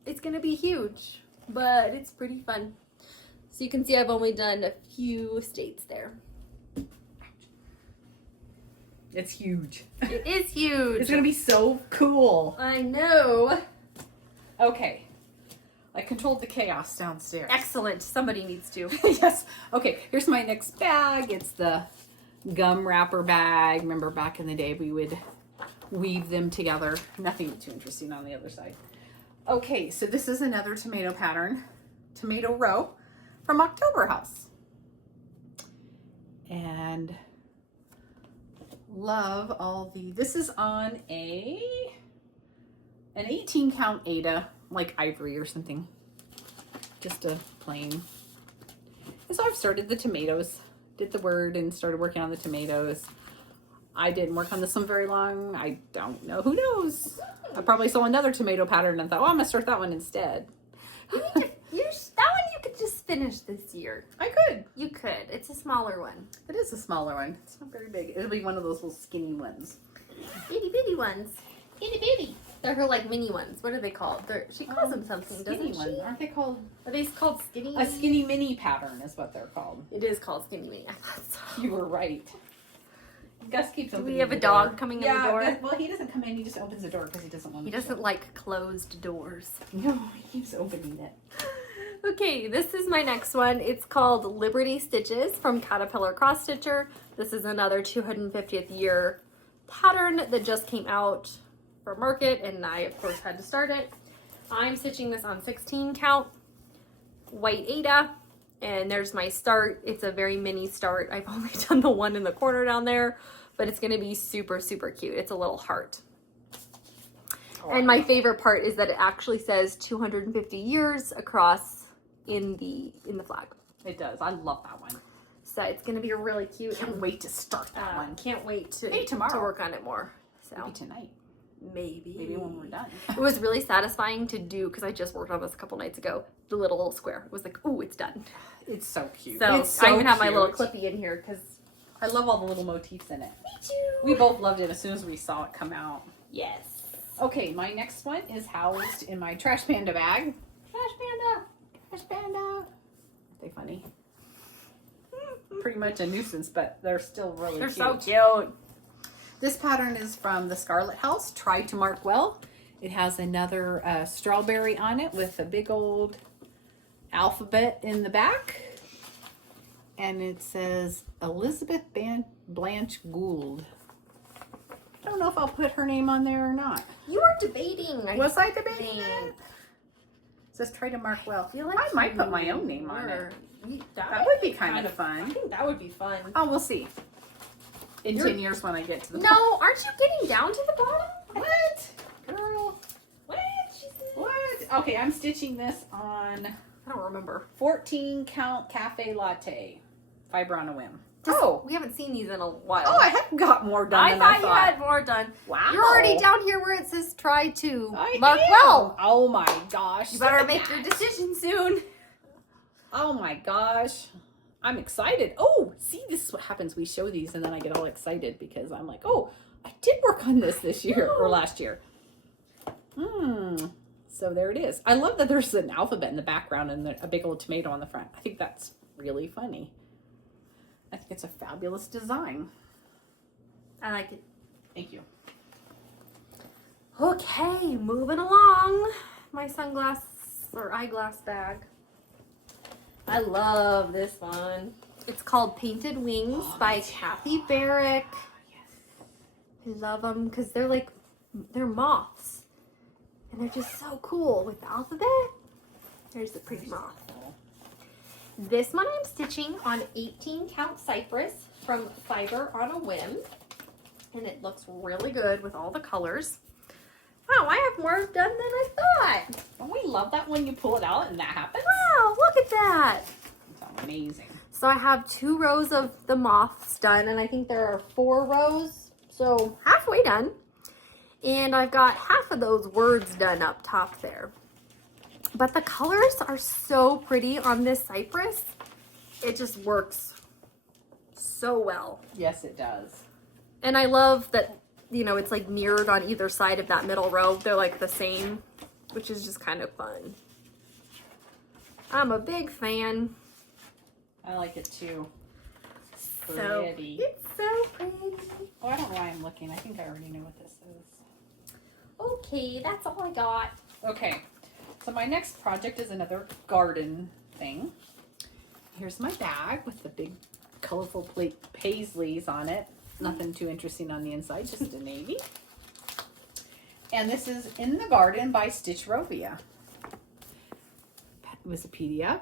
It's gonna be huge, but it's pretty fun. So you can see I've only done a few states there. It's huge. It is huge. It's gonna be so cool. I know. Okay. I controlled the chaos downstairs. Excellent. Somebody needs to. Yes. Okay, here's my next bag. It's the gum wrapper bag. Remember back in the day we would weave them together. Nothing too interesting on the other side. Okay, so this is another tomato pattern. Tomato row from October House. And love all the, this is on an 18 count Ada, like ivory or something. Just a plain. And so I've started the tomatoes, did the word and started working on the tomatoes. I didn't work on this one very long. I don't know, who knows? I probably saw another tomato pattern and thought, oh, I'm gonna start that one instead. That one you could just finish this year. I could. You could. It's a smaller one. It is a smaller one. It's not very big. It'll be one of those little skinny ones. Itty bitty ones. Itty bitty. They're her like mini ones. What are they called? She calls them something, doesn't she? Ones. Aren't they called? Are they called skinny? A skinny mini pattern is what they're called. It is called skinny mini. I thought so. You were right. Gus keeps opening. Do we have a dog coming in the door? Yeah, well, he doesn't come in. He just opens the door because he doesn't want to. He doesn't like closed doors. No, he keeps opening it. Okay, this is my next one. It's called Liberty Stitches from Caterpillar Cross Stitcher. This is another 250th year pattern that just came out for market, and I, of course, had to start it. I'm stitching this on 16 count, white Ada, and there's my start. It's a very mini start. I've only done the one in the corner down there, but it's going to be super, super cute. It's a little heart. And my favorite part is that it actually says 250 years across in the flag. It does. I love that one. So it's going to be really cute. Can't wait to start that one. Can't wait to tomorrow. work on it more. So maybe tonight. Maybe when we're done. It was really satisfying to do because I just worked on this a couple nights ago. The little square. It was like, ooh, it's done. It's so cute. So, it's so I even have my cute. little clippy in here because I love all the little motifs in it. Me too. We both loved it as soon as we saw it come out. Yes. Okay, my next one is housed in my Trash Panda bag. Trash Panda! Trash Panda! Aren't they funny? Pretty much a nuisance, but they're still really cute. They're so cute. This pattern is from the Scarlet House. Try to mark well. It has another strawberry on it with a big old alphabet in the back. And it says Elizabeth Blanche Gould. I don't know if I'll put her name on there or not. You were debating. Was I debating it? It says try to mark well. I might put my own name on it. That would be kind of fun. I think that would be fun. Oh, we'll see. In 10 years when I get to the No, aren't you getting down to the bottom? What? Girl. What? What? Okay, I'm stitching this on I don't remember. 14 count cafe latte. Fiber on a whim. We haven't seen these in a while. Oh, I have got more done than I thought you had more done. Wow. You're already down here where it says try to I mark am. well. Oh my gosh. You better look at make your that. decision soon. Oh my gosh. I'm excited. Oh, see, this is what happens. We show these and then I get all excited because I'm like, oh, I did work on this year or last year. So there it is. I love that there's an alphabet in the background and a big old tomato on the front. I think that's really funny. I think it's a fabulous design. I like it. Thank you. Okay, moving along. My sunglass or eyeglass bag. I love this one. It's called Painted Wings by Kathy Barrick. I love them because they're moths. And they're just so cool with the alphabet. There's the pretty moth. This one I'm stitching on 18 count cypress from Fiber on a Whim. And it looks really good with all the colors. Wow, I have more done than I thought. Don't we love that when you pull it out and that happens? Wow, look at that. It's amazing. So I have 2 rows of the moths done, and I think there are 4 rows, so halfway done. And I've got half of those words done up top there. But the colors are so pretty on this cypress. It just works so well. Yes, it does. And I love that, you know, it's like mirrored on either side of that middle row. They're like the same, which is just kind of fun. I'm a big fan. I like it too. Pretty. So, it's so pretty. Oh, I don't know why I'm looking. I think I already know what this is. Okay, that's all I got. Okay, so my next project is another garden thing. Here's my bag with the big colorful paisleys on it. Nothing too interesting on the inside, just a navy. And this is In the Garden by Stitch Rovia. It was a PDF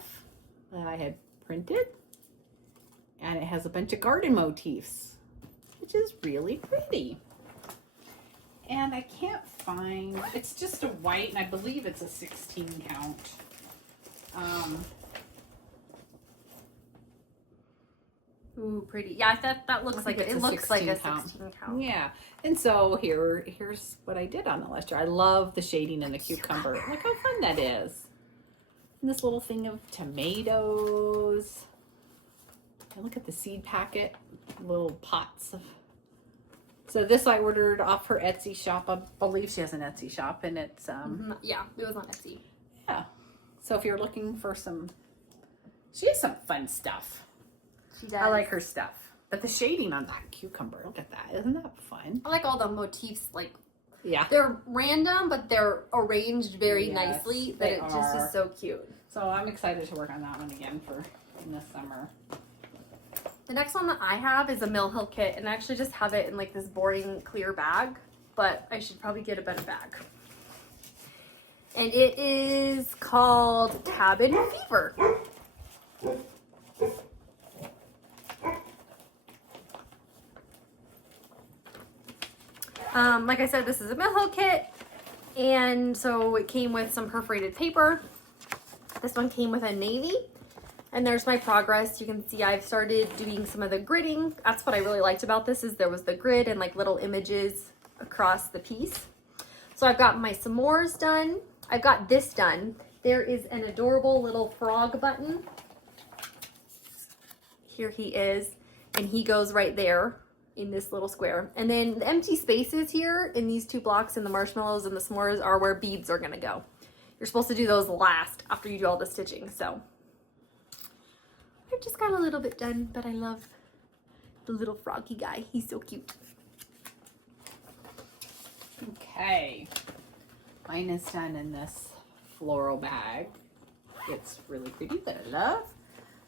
that I had printed. And it has a bunch of garden motifs, which is really pretty. And I can't find, it's just a white, and I believe it's a 16 count. Ooh, pretty. Yeah, that looks like it looks like a 16 count. Yeah. And so here's what I did on the ledger. I love the shading in the cucumber. Look how fun that is. And this little thing of tomatoes. And look at the seed packet, little pots of. So this I ordered off her Etsy shop. I believe she has an Etsy shop, and it's yeah, it was on Etsy. Yeah. So if you're looking for she has some fun stuff. She does. I like her stuff. But the shading on that cucumber, look at that. Isn't that fun? I like all the motifs, like, yeah. They're random, but they're arranged very Yes, nicely that it just is so cute. So I'm excited to work on that one again in the summer. The next one that I have is a Mill Hill kit, and I actually just have it in like this boring clear bag, but I should probably get a better bag. And it is called Cabin Fever. Like I said, this is a Mill Hill kit, and so it came with some perforated paper. This one came with a navy, and there's my progress. You can see I've started doing some of the gridding. That's what I really liked about this, is there was the grid and like little images across the piece. So I've got my s'mores done. I've got this done. There is an adorable little frog button. Here he is, and he goes right there in this little square. And then the empty spaces here in these 2 blocks and the marshmallows and the s'mores are where beads are gonna go. You're supposed to do those last after you do all the stitching, so. I just got a little bit done, but I love the little froggy guy. He's so cute. Okay. Mine is done in this floral bag. It's really pretty, that I love.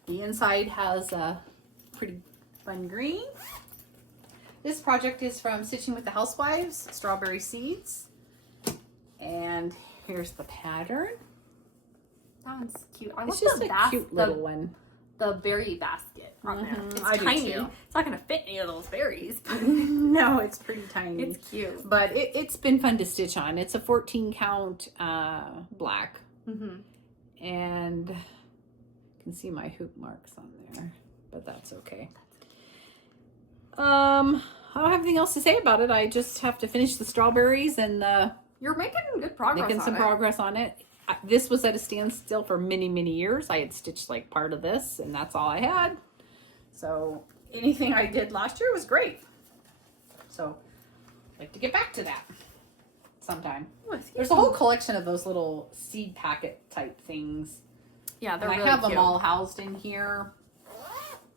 The inside has a pretty fun green. This project is from Stitching with the Housewives, Strawberry Seeds. And here's the pattern. That one's cute. I It's love just a cute little one. The berry basket on there. It's I do tiny. too. It's not gonna fit any of those berries. No, it's pretty tiny. It's cute. But it's been fun to stitch on. It's a 14 count black. And you can see my hoop marks on there, but that's okay. I don't have anything else to say about it. I just have to finish the strawberries and You're making good progress. making some progress on it. This was at a standstill for many, many years. I had stitched like part of this, and that's all I had. So anything I did last year was great. So I'd like to get back to that sometime. There's a whole collection of those little seed packet type things. Yeah, they're And really I have cute. them all housed in here.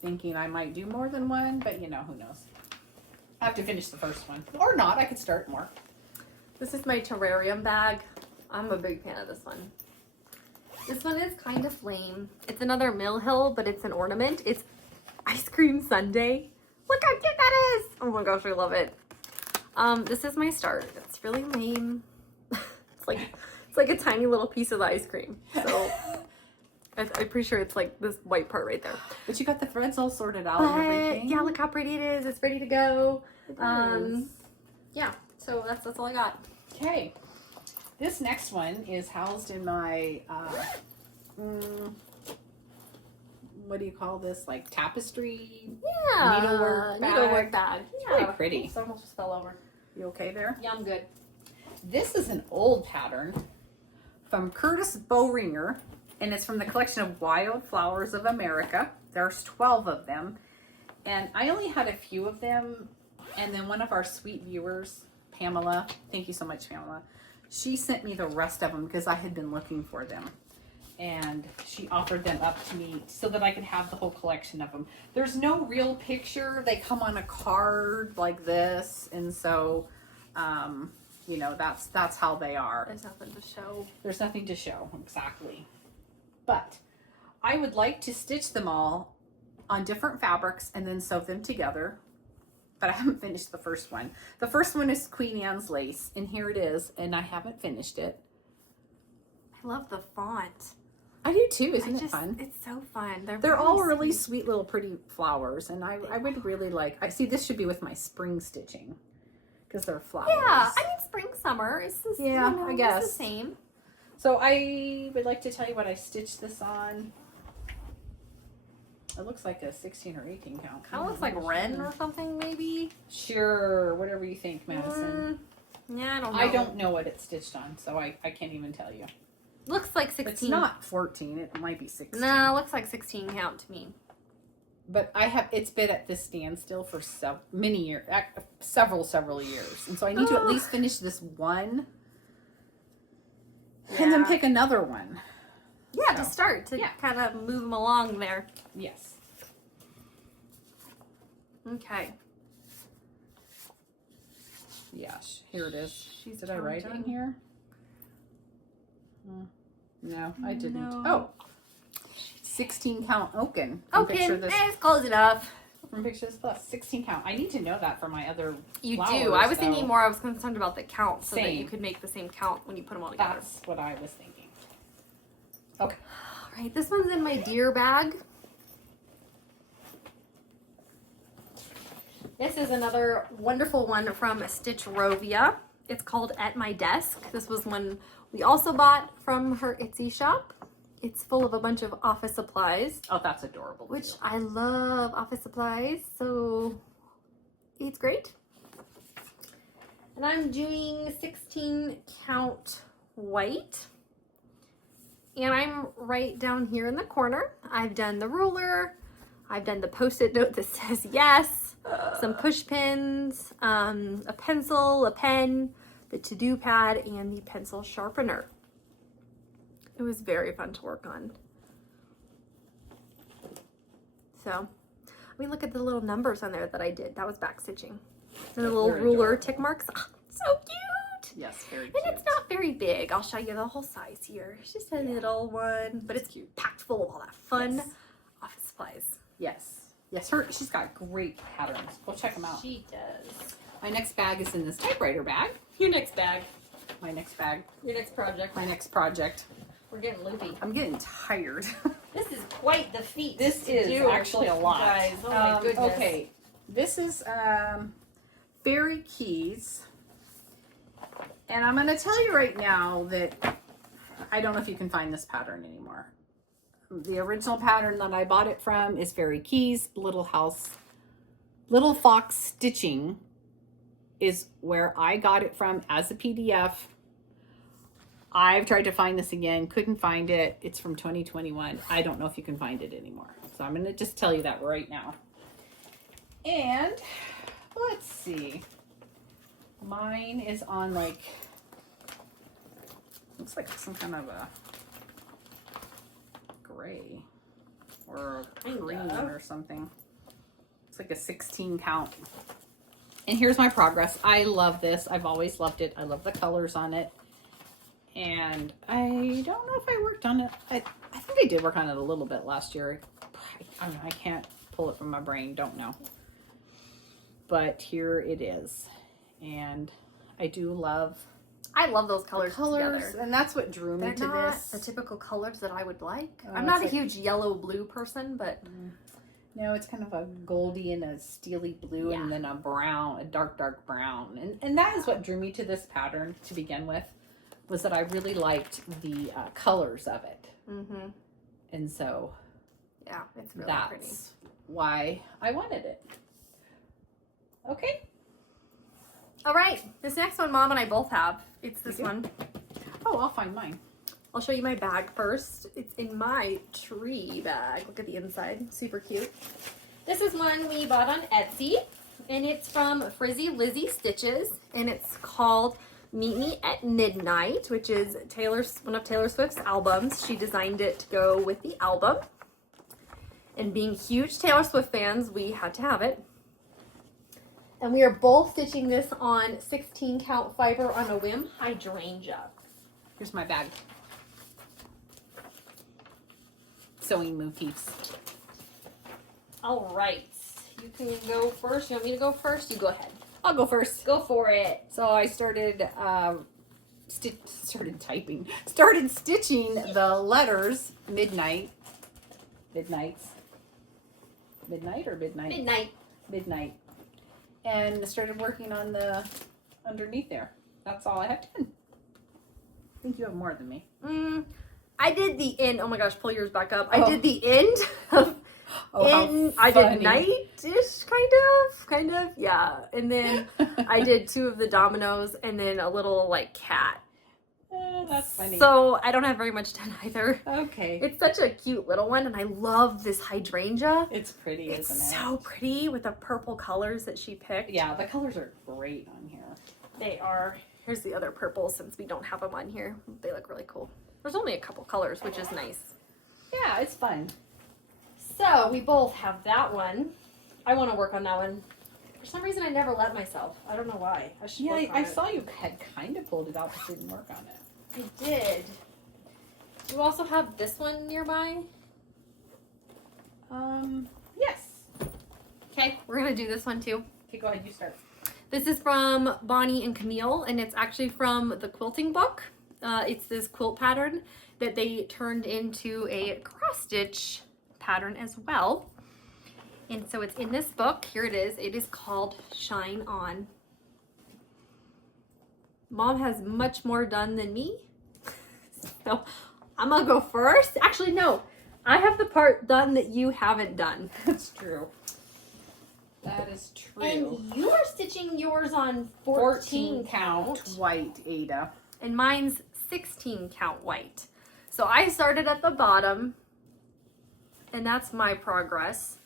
thinking I might do more than one, but you know, who knows. I have to finish the first one. Or not, I could start more. This is my terrarium bag. I'm a big fan of this one. This one is kind of lame. It's another Mill Hill, but it's an ornament. It's ice cream sundae. Look how cute that is! Oh my gosh, I love it. This is my start. It's really lame. it's like a tiny little piece of the ice cream. So I'm pretty sure it's like this white part right there. But you got the threads all sorted out and everything. Yeah, look how pretty it is. It's ready to go. Yeah, so that's all I got. Okay. This next one is housed in my, what do you call this? Like tapestry? Yeah. Needlework bag. bag. It's Yeah. really pretty. Oops, I almost just fell over. You okay there? Yeah, I'm good. This is an old pattern from Curtis Bowringer, and it's from the collection of Wildflowers of America. There's 12 of them, and I only had a few of them, and then one of our sweet viewers, Pamela, thank you so much, Pamela, she sent me the rest of them because I had been looking for them, and she offered them up to me so that I could have the whole collection of them. There's no real picture. They come on a card like this, and so you know, that's how they are. There's nothing to show. There's nothing to show, exactly. But I would like to stitch them all on different fabrics and then sew them together. But I haven't finished the first one. The first one is Queen Anne's lace, and here it is, and I haven't finished it. I love the font. I do too, isn't it fun? It's so fun. They're all really sweet little pretty flowers, and I would really like, I see this should be with my spring stitching because they're flowers. Yeah, I mean spring, summer. It's the, yeah, you know, I guess. It's the same. So I would like to tell you what I stitched this on. It looks like a 16 or 18 count. Kind of looks like Wren or something, maybe. Sure, whatever you think, Madison. Yeah, I don't know. I don't know what it's stitched on, so I can't even tell you. Looks like 16. It's not 14, it might be 16. No, looks like 16 count to me. But it's been at this standstill for many years, several years. And so I need to at least finish this one. Yeah. And then pick another one. Yeah, to start, to kind of move them along there. Yes. Okay. Yeah, here it is. Did I write it in here? No, I didn't. No. Oh, 16 count oaken. Okay, it's close enough. From Pictures Plus, 16 count. I need to know that for my other You flowers, do. I was though. thinking more, I was concerned about the count so that Same. you could make the same count when you put them all together. That's what I was thinking. Okay. All right, this one's in my deer bag. This is another wonderful one from Stitch Rovia. It's called At My Desk. This was one we also bought from her Etsy shop. It's full of a bunch of office supplies. Oh, that's adorable. Which I love office supplies, so it's great. And I'm doing 16 count white. And I'm right down here in the corner. I've done the ruler. I've done the Post-it note that says yes. Some push pins, a pencil, a pen, the to-do pad, and the pencil sharpener. It was very fun to work on. So, I mean, look at the little numbers on there that I did. That was back stitching. And the little ruler tick marks. Oh, so cute! Yes, very cute. And it's not very big. I'll show you the whole size here. It's just a little one, but it's cute, packed full of all that fun office supplies. Yes. Yes, she's got great patterns. Go check them out. She does. My next bag is in this typewriter bag. Your next bag. My next bag. Your next project. My next project. We're getting loopy. I'm getting tired. This is quite the feat. This is actually a lot. Guys, oh my goodness. Okay, this is Fairy Keys. And I'm going to tell you right now that I don't know if you can find this pattern anymore. The original pattern that I bought it from is Fairy Keys. Little Fox Stitching is where I got it from as a PDF. I've tried to find this again, couldn't find it. It's from 2021. I don't know if you can find it anymore. So I'm going to just tell you that right now. And let's see. Mine is on like, looks like some kind of a gray. or a green or something. It's like a 16 count. And here's my progress. I love this. I've always loved it. I love the colors on it. And I don't know if I worked on it. I think I did work on it a little bit last year. I don't know. I can't pull it from my brain. Don't know. But here it is. And I do love... I love those colors together. And that's what drew me to not this. the typical colors that I would like. Oh, I'm not a like, huge yellow-blue person, but... No, it's kind of a goldy and a steely blue, and then a brown, a dark brown. And that is what drew me to this pattern to begin with, was that I really liked the colors of it. Mm-hmm. And so... Yeah, it's really pretty. That's why I wanted it. Okay. All right. This next one Mom and I both have. It's this one. Oh, I'll find mine. I'll show you my bag first. It's in my tree bag. Look at the inside. Super cute. This is one we bought on Etsy, and it's from Frizzy Lizzy Stitches, and it's called Meet Me at Midnight, which is one of Taylor Swift's albums. She designed it to go with the album. And being huge Taylor Swift fans, we had to have it. And we are both stitching this on 16 count fiber on a whim hydrangea. Here's my bag. Sewing motifs. All right. You can go first. You want me to go first? You go ahead. I'll go first. Go for it. So I started stitching the letters midnight or midnight? Midnight. And started working on the underneath there. That's all I have done. I think you have more than me. I did the end. Oh my gosh, pull yours back up. I did the end of I did night-ish, kind of, yeah. And then I did 2 of the dominoes and then a little like cat. That's funny. So I don't have very much done either. Okay. It's such a cute little one, and I love this hydrangea. It's pretty, isn't it? It's so pretty with the purple colors that she picked. Yeah, the colors are great on here. They are. Here's the other purple since we don't have them on here. They look really cool. There's only a couple colors, which is nice. Yeah, it's fun. So we both have that one. I want to work on that one. For some reason, I never let myself. I don't know why. I should work on I it. saw you had kind of pulled it out, but didn't work on it. I did. You also have this one nearby? Yes. Okay, we're going to do this one too. Okay, go ahead, you start. This is from Bonnie and Camille, and it's actually from the quilting book. It's this quilt pattern that they turned into a cross-stitch pattern as well. And so it's in this book. Here it is. It is called Shine On. Mom has much more done than me. So I'm going to go first. Actually, no. I have the part done that you haven't done. That's true. That is true. And you are stitching yours on 14 count white, Ada. And mine's 16 count white. So I started at the bottom, and that's my progress.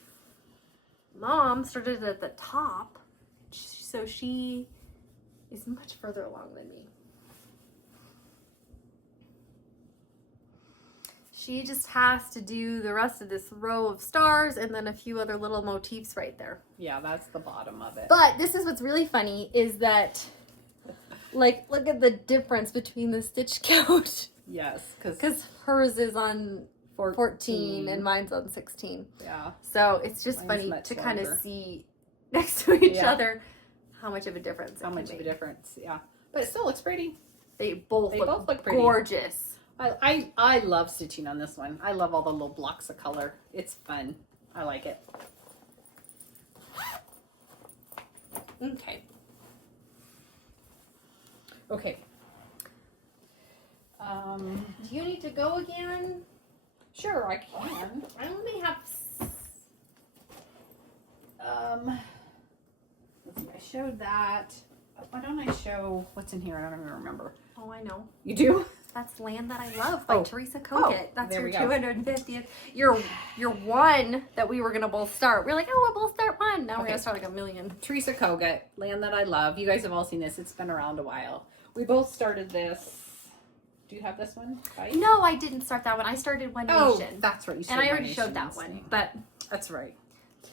Mom started at the top, so she is much further along than me. She just has to do the rest of this row of stars and then a few other little motifs right there. Yeah, that's the bottom of it. But this is what's really funny is that, like, look at the difference between the stitch count. Yes, because hers is on 14 and mine's on 16. Yeah. So it's just Mine's funny to longer. kind of see next to each other how much of a difference. How much of a difference? Yeah, but it still looks pretty. They both look pretty. gorgeous. I love stitching on this one. I love all the little blocks of color. It's fun. I like it. Okay. Okay. Do you need to go again? Sure, I can. I only have. Let's see. I showed that. Why don't I show what's in here? I don't even remember. Oh, I know. You do? That's Land That I Love by Teresa Kogut. That's there your we go. 250th. Your one that we were gonna both start. We're like, oh, we'll both start one. Now we're gonna start like a million. Teresa Kogut, Land That I Love. You guys have all seen this. It's been around a while. We both started this. Do you have this one? Right? No, I didn't start that one. I started One Nation. That's right. You And I One already Nation showed that this one. thing. But That's right.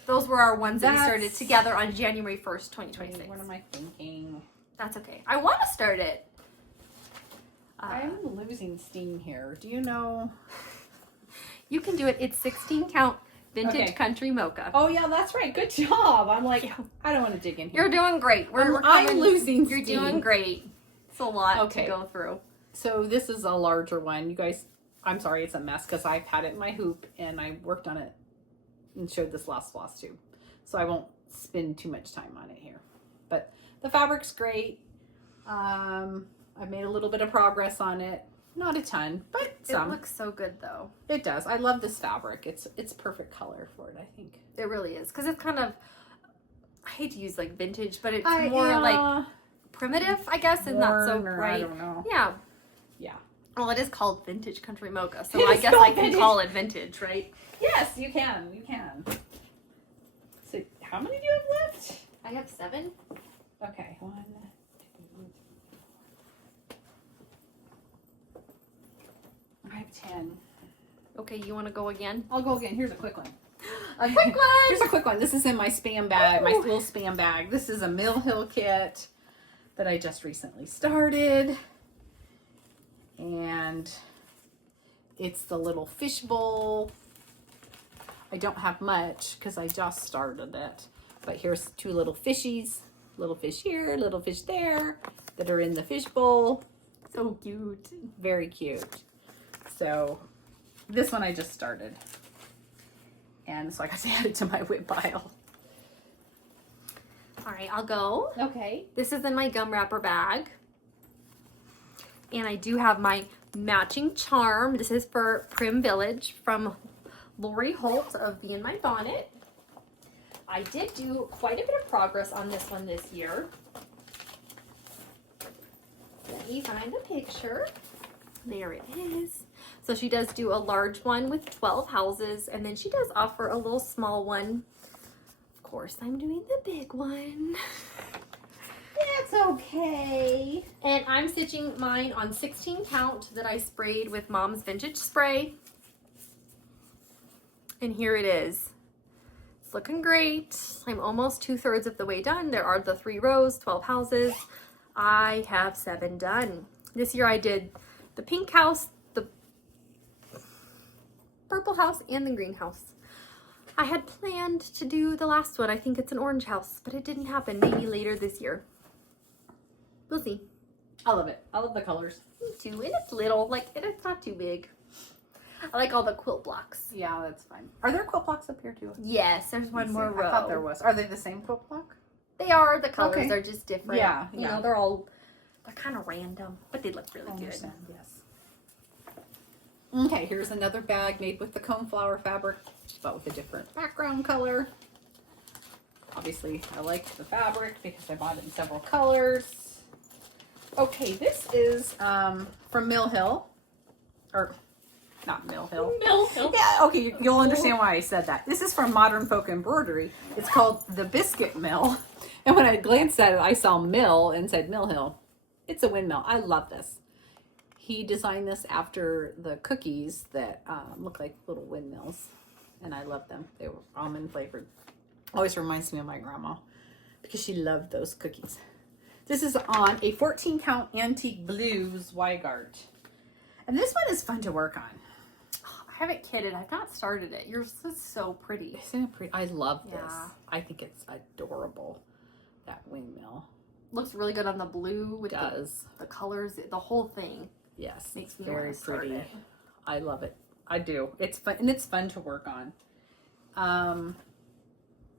those were our ones that we started That's- together on January 1st, 2026. What am I thinking? That's okay. I want to start it. I'm losing steam here. Do you know? You can do it. It's 16 count vintage Okay. country mocha. Oh yeah, that's right. Good job. I'm like, I don't want to dig in here. You're doing great. I'm losing You're steam. doing great. It's a lot Okay. to go through. So this is a larger one. You guys, I'm sorry it's a mess because I've had it in my hoop and I worked on it and showed this last floss tube. So I won't spend too much time on it here. But the fabric's great. I've made a little bit of progress on it. Not a ton, but some. It looks so good though. It does. I love this fabric. It's perfect color for it, I think. It really is. Because it's kind of, I hate to use like vintage, but it's more like primitive, I guess, and not so worn, or bright. I don't know. Yeah. Yeah. Well, it is called vintage country mocha, so It I is guess called I can vintage. call it vintage, right? Yes, you can. You can. So how many do you have left? I have 7. Okay. 1, 2, 3. I have 10. Okay, you want to go again? I'll go again. Here's a quick one. A quick one! Here's a quick one. This is in my spam bag, my Oh. little spam bag. This is a Mill Hill kit that I just recently started. And it's the little fish bowl. I don't have much because I just started it. But here's 2 little fishies. Little fish here, little fish there that are in the fish bowl. So cute. Very cute. So this one I just started. And so I got to add it to my WIP pile. All right, I'll go. Okay. This is in my gum wrapper bag. And I do have my matching charm. This is for Prim Village from Lori Holt of Be In My Bonnet. I did do quite a bit of progress on this one this year. Let me find the picture. There it is. So she does do a large one with 12 houses, and then she does offer a little small one. Of course, I'm doing the big one. That's okay. And I'm stitching mine on 16 count that I sprayed with Mom's Vintage Spray. And here it is. It's looking great. I'm almost 2/3 of the way done. There are the 3 rows, 12 houses. I have 7 done. This year I did the pink house, the purple house, and the green house. I had planned to do the last one. I think it's an orange house, but it didn't happen. Maybe later this year. We'll see. I love it. I love the colors. Me too. And it's little, like, and it's not too big. I like all the quilt blocks. Yeah, that's fine. Are there quilt blocks up here too? Yes, there's one more row. I thought there was. Are they the same quilt block? They are. The colors Okay. are just different. Yeah, You yeah. know, they're kind of random, but they look really I good. understand, yes. Okay, here's another bag made with the coneflower fabric, but with a different background color. Obviously, I like the fabric because I bought it in several colors. Okay, this is from Mill Hill, or not Mill Hill. Mill Hill. Yeah, okay, you'll understand why I said that. This is from Modern Folk Embroidery. It's called the Biscuit Mill. And when I glanced at it, I saw Mill and said Mill Hill. It's a windmill. I love this. He designed this after the cookies that look like little windmills. And I love them. They were almond flavored. Always reminds me of my grandma because she loved those cookies. This is on a 14 count Antique Blues Weigart. And this one is fun to work on. I haven't kidded. I've not started it. Yours is so pretty. Isn't it pretty? I love this. Yeah. I think it's adorable, that windmill. Looks really good on the blue with Does. the colors, the whole thing. Yes. Makes me very want to start pretty. it. I love it. I do. It's fun, and it's fun to work on.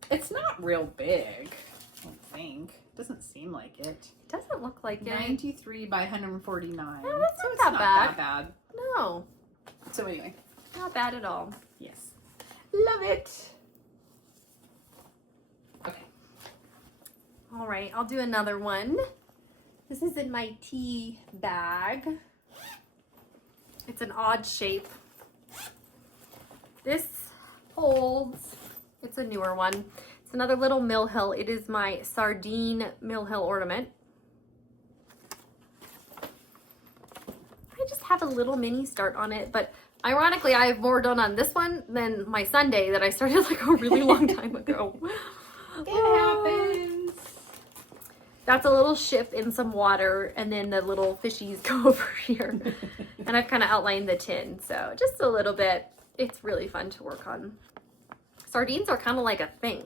It's not real big, I don't think. Doesn't seem like it. It doesn't look like it. 93 by 149. Oh, that's so not it's that not bad. that bad. No, So anyway, not bad at all. yes. Love it. Okay. All right, I'll do another one. This is in my tea bag. It's an odd shape. This holds, it's a newer one. It's another little Mill Hill. It is my Sardine Mill Hill ornament. I I just have a little mini start on it, but ironically, I have more done on this one than my Sunday that I started like a really long time ago. It happens. That's a little ship in some water, and then the little fishies go over here. And I've kind of outlined the tin, so just a little bit. It's really fun to work on. Sardines are kind of like a thing,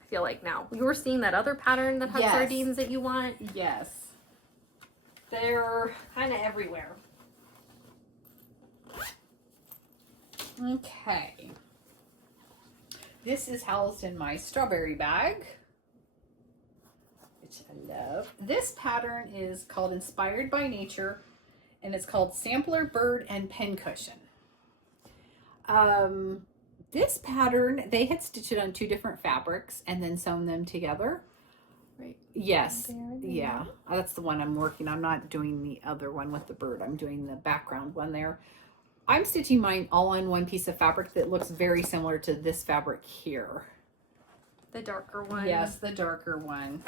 I feel like now. You were seeing that other pattern that had Yes. sardines that you want? Yes. They're kind of everywhere. Okay. This is housed in my strawberry bag, which I love. This pattern is called Inspired by Nature, and it's called Sampler Bird and Pincushion. This pattern, they had stitched it on 2 different fabrics and then sewn them together. Right. Yes. There. Yeah. That's the one I'm working. I'm not doing the other one with the bird. I'm doing the background one there. I'm stitching mine all on one piece of fabric that looks very similar to this fabric here. The darker one. Yes, the darker one.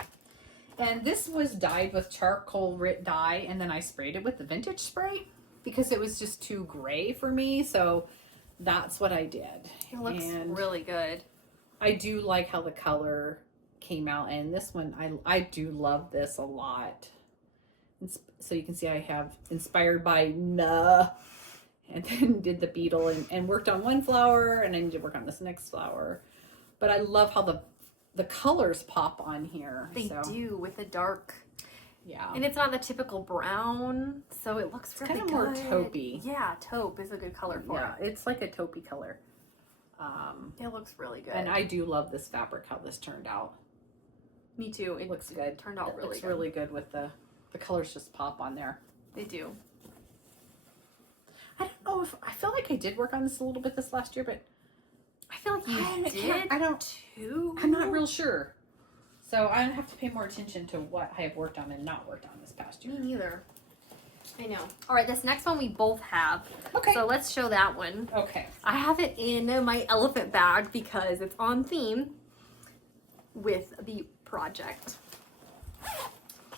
And this was dyed with charcoal Rit dye, and then I sprayed it with the vintage spray because it was just too gray for me. So that's what I did. It looks and really good. I do like how the color came out, and this one I do love this a lot. So you can see I have Inspired by Nah, and then did the beetle and worked on one flower, and I need to work on this next flower. But I love how the colors pop on here. They do with the dark. Yeah. And it's not the typical brown, so it looks really kind of good. more taupey. Yeah, taupe is a good color for Yeah, it. it's like a taupey color. It looks really good. And I do love this fabric, how this turned out. Me too. It looks good. Turned out It really looks good. really good with the colors just pop on there. They do. I don't know if I feel like I did work on this a little bit this last year, but I feel like you I don't too. I'm not real sure. So I have to pay more attention to what I have worked on and not worked on this past year. Me neither. I know. All right, this next one we both have. Okay. So let's show that one. Okay. I have it in my elephant bag because it's on theme with the project.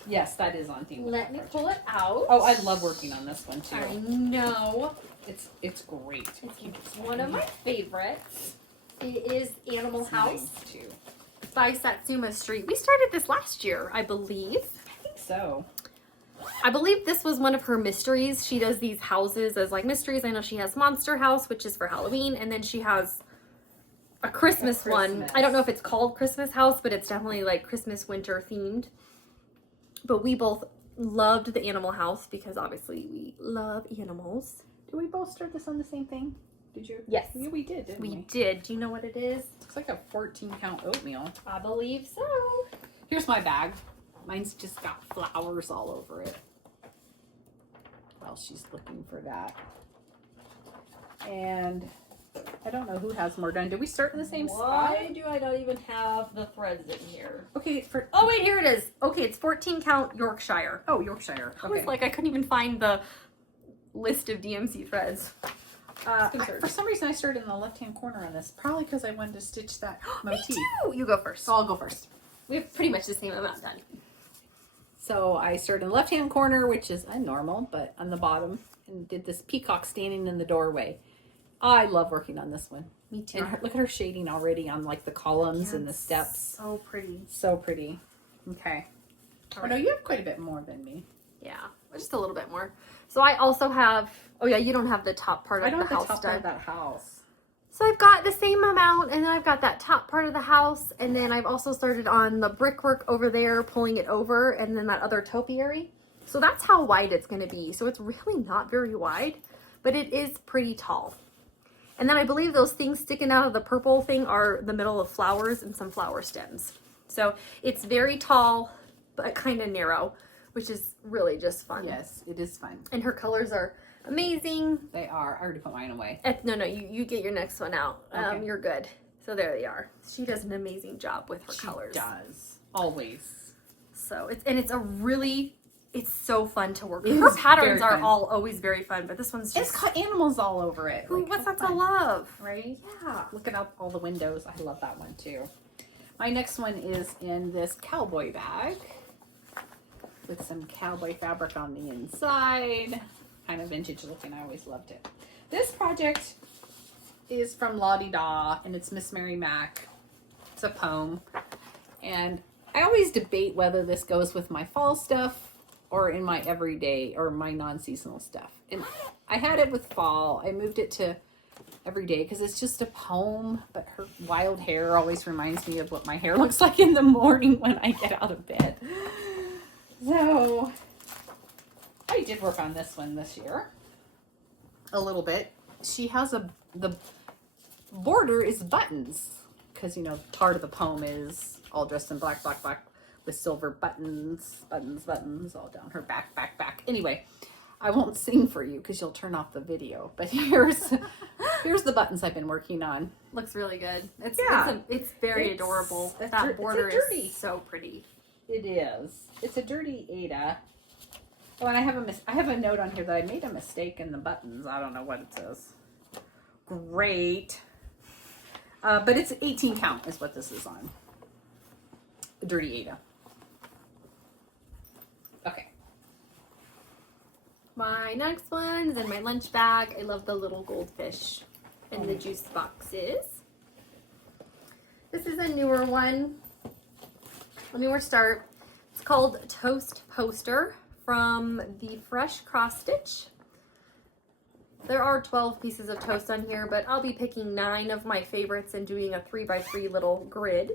Yes, that is on theme. Let me pull it out. Oh, I love working on this one too. I know. It's great. It's one of my favorites. It is Animal It's House nice, too. by Satsuma Street. We started this last year, I believe. I think so. I believe this was one of her mysteries. She does these houses as like mysteries. I know she has Monster House, which is for Halloween, and then she has a Christmas one. I don't know if it's called Christmas House, but it's definitely like Christmas winter themed. But we both loved the Animal House because obviously we love animals. Did we both start this on the same thing? Did you? Yes. Yeah, we did, didn't we? We did. Do you know what it is? Looks like a 14 count oatmeal. I believe so. Here's my bag. Mine's just got flowers all over it. While she's looking for that. And I don't know who has more done. Did we start in the same spot? Why do I not even have the threads in here? Okay, for Oh wait, here it is. Okay, it's 14 count Yorkshire. oh, Yorkshire. I was like, I couldn't even find the list of DMC threads. For some reason I started in the left-hand corner on this. Probably because I wanted to stitch that Me motif. too. You go first. So I'll go first. We have pretty much the same amount done. So I started in the left-hand corner, which is normal, but on the bottom, and did this peacock standing in the doorway. I love working on this one. Me too. And look at her shading already on like the columns and the steps. So pretty. So pretty. Okay. All Oh no, you have quite a bit more than me. Yeah, just a little bit more. So I also have. Oh yeah, you don't have the top part I of don't the have the house top done. part of that house. So I've got the same amount, and then I've got that top part of the house, and then I've also started on the brickwork over there, pulling it over, and then that other topiary. So that's how wide it's going to be. So it's really not very wide, but it is pretty tall. And then I believe those things sticking out of the purple thing are the middle of flowers and some flower stems. So it's very tall, but kind of narrow, which is really just fun. Yes, it is fun. And her colors are amazing. They are. I already put mine away. No, you get your next one out. Okay. You're good. So there they are. She does an amazing job with her She colors. does. Always. So it's so fun to work It with. Her is patterns very are fun. all always very fun, but this one's It's just got animals all over it. who Like, what's how not to fun. love? Right? Yeah. Looking out all the windows. I love that one too. My next one is in this cowboy bag with some cowboy fabric on the inside. kind of vintage looking. I always loved it. This project is from Lottie Da, and it's Miss Mary Mac. It's a poem. And I always debate whether this goes with my fall stuff or in my everyday or my non-seasonal stuff. And I had it with fall. I moved it to everyday because it's just a poem, but her wild hair always reminds me of what my hair looks like in the morning when I get out of bed. So I did work on this one this year a little bit. She has the border is buttons because, you know, part of the poem is all dressed in black, black, black with silver buttons, buttons, buttons all down her back, back, back. Anyway, I won't sing for you because you'll turn off the video, but here's the buttons I've been working on. Looks really good. It's It's very adorable. That border is so pretty. It is. It's a dirty Ada. Oh, and I have a note on here that I made a mistake in the buttons. I don't know what it says. Great. But it's 18 count is what this is on. A dirty Ada. Okay. My next one's in my lunch bag. I love the little goldfish in the juice boxes. This is a newer one. A newer start. It's called Toast Poster from the Fresh Crossstitch. There are 12 pieces of toast on here, but I'll be picking 9 of my favorites and doing a 3x3 little grid.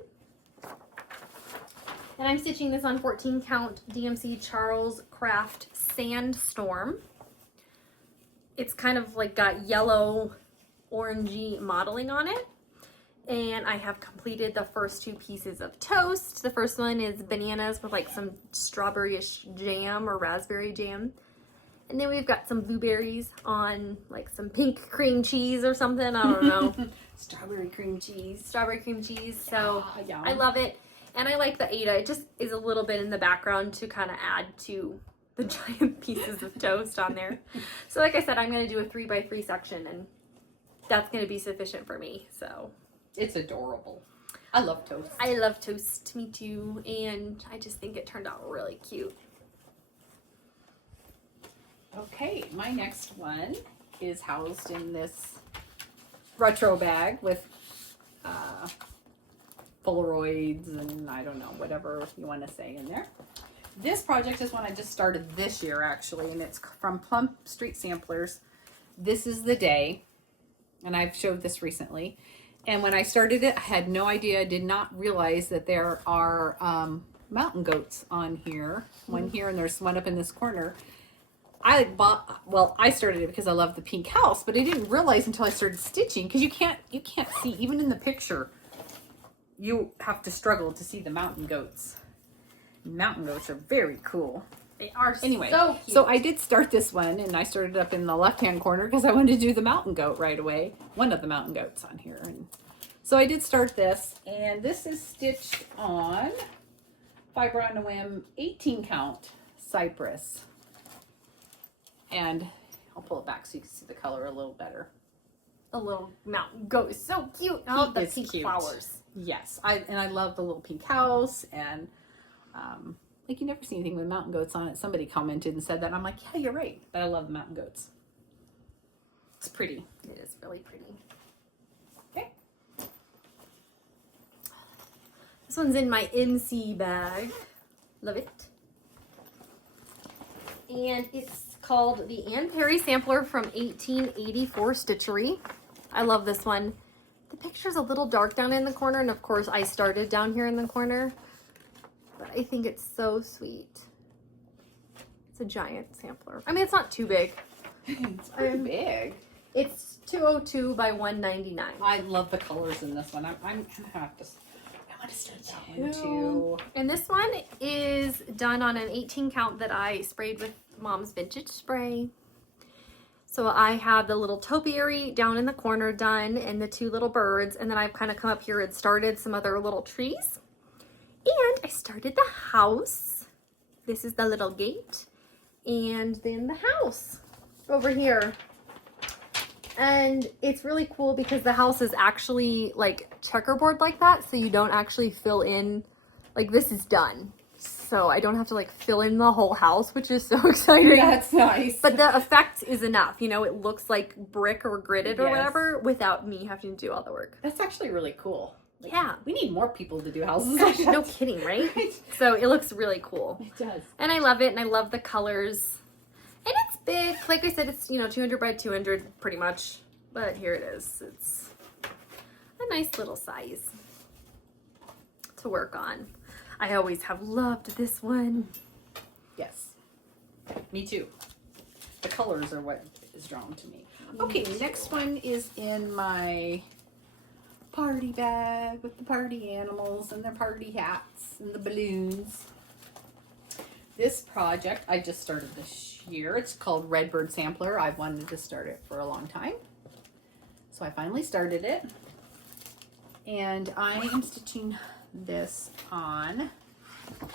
And I'm stitching this on 14 count DMC Charles Craft Sandstorm. It's kind of like got yellow orangey modeling on it. And I have completed the first 2 pieces of toast. The first one is bananas with like some strawberry-ish jam or raspberry jam. And then we've got some blueberries on like some pink cream cheese or something. I don't know. Strawberry cream cheese. Strawberry cream cheese. So Yum. I love it. And I like the Ada. It just is a little bit in the background to kind of add to the giant pieces of toast on there. So like I said, I'm going to do a 3x3 section and that's going to be sufficient for me. So It's adorable. I love toast. I love toast. Me too. And I just think it turned out really cute. Okay, my next one is housed in this retro bag with Polaroids and I don't know, whatever you want to say in there. This project is one I just started this year actually, and it's from Plum Street Samplers. This is the day, and I've showed this recently. And when I started it, I had no idea, I did not realize that there are mountain goats on here. One here and there's one up in this corner. I started it because I love the pink house, but I didn't realize until I started stitching, because you can't see, even in the picture, you have to struggle to see the mountain goats. Mountain goats are very cool. They are Anyway, so cute. so I did start this one, and I started up in the left-hand corner because I wanted to do the mountain goat right away. One of the mountain goats on here. And so I did start this, and this is stitched on Fiber on a Whim 18 count cypress. And I'll pull it back so you can see the color a little better. The little mountain goat is so cute. Oh, the is pink cute. flowers. Yes, I love the little pink house, and like you never see anything with mountain goats on it. Somebody commented and said that, and I'm like, yeah, you're right. But I love the mountain goats. It's pretty. It is really pretty. Okay. This one's in my MC bag. Love it. And it's called the Ann Perry Sampler from 1884 Stitchery. I love this one. The picture's a little dark down in the corner, and of course I started down here in the corner. But I think it's so sweet. It's a giant sampler. I mean, it's not too big. It's pretty big. It's 202 by 199. I love the colors in this one. I'm gonna have to. I want to start that one too. And this one is done on an 18 count that I sprayed with Mom's vintage spray. So I have the little topiary down in the corner done and the 2 little birds, and then I've kind of come up here and started some other little trees. And I started the house. This is the little gate. And then the house over here. And it's really cool because the house is actually like checkerboard like that, so you don't actually fill in, like this is done. so I don't have to like fill in the whole house, which is so exciting. That's nice. But the effect is enough. You know, it looks like brick or gridded or Yes. whatever without me having to do all the work. That's actually really cool. Like, Yeah. we need more people to do houses Gosh, like that. no kidding, right? So it looks really cool. It does. And I love it, and I love the colors. And it's big. Like I said, it's, you know, 200 by 200 pretty much. But here it is. It's a nice little size to work on. I always have loved this one. Yes. Me too. The colors are what is drawn to me. Okay, next one is in my party bag with the party animals and their party hats and the balloons. This project I just started this year. It's called Redbird Sampler. I've wanted to start it for a long time. So I finally started it. And I am stitching this on, I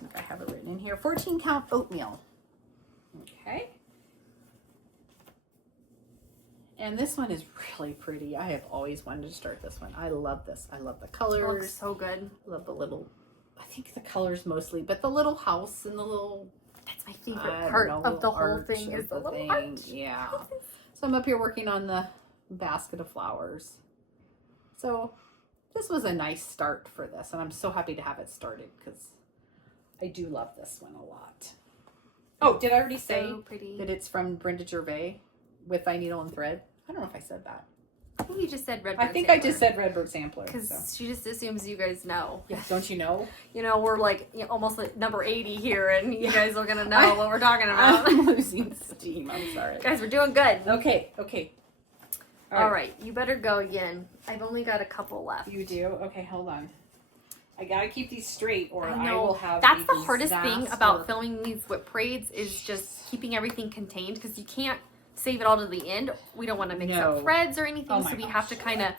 think I have it written in here, 14 count oatmeal. Okay. And this one is really pretty. I have always wanted to start this one. I love this. I love the colors. It looks so good. I love the little, I think the colors mostly, but the little house and the little, That's my favorite part of the whole thing is the little art. Yeah. So I'm up here working on the basket of flowers. So this was a nice start for this, and I'm so happy to have it started because I do love this one a lot. Oh, did I already say So pretty. that it's from Brenda Gervais with Thy Needle and Thread? I don't know if I said that. I think you just said Redbird I think I just said Redbird Sampler. because So. she just assumes you guys know. Yeah, don't you know? You know, we're like almost like number 80 here, and you guys are gonna know what we're talking about. I'm losing steam. I'm sorry. Guys, we're doing good. Okay, okay. All right, you better go again. I've only got a couple left. You do? Okay, hold on. I gotta keep these straight or I I know. will have That's a the hardest thing about disaster. filming these WIP parades is just keeping everything contained because you can't save it all to the end. We don't want to mix No. up threads or anything, Oh so my we gosh. have to kind of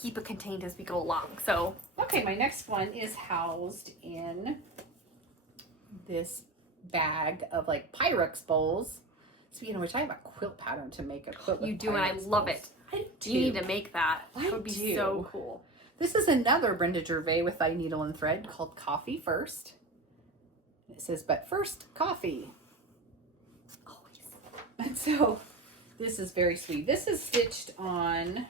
keep it contained as we go along. So Okay, my next one is housed in this bag of like Pyrex bowls. Speaking of which, I have a quilt pattern to make a quilt. you with do, and I Pyrex love bowls. it. I do. You need to make that. That I would be do. so cool. This is another Brenda Gervais with Thy Needle and Thread called Coffee First. It says, but first, coffee. Always. And so this is very sweet. This is stitched on,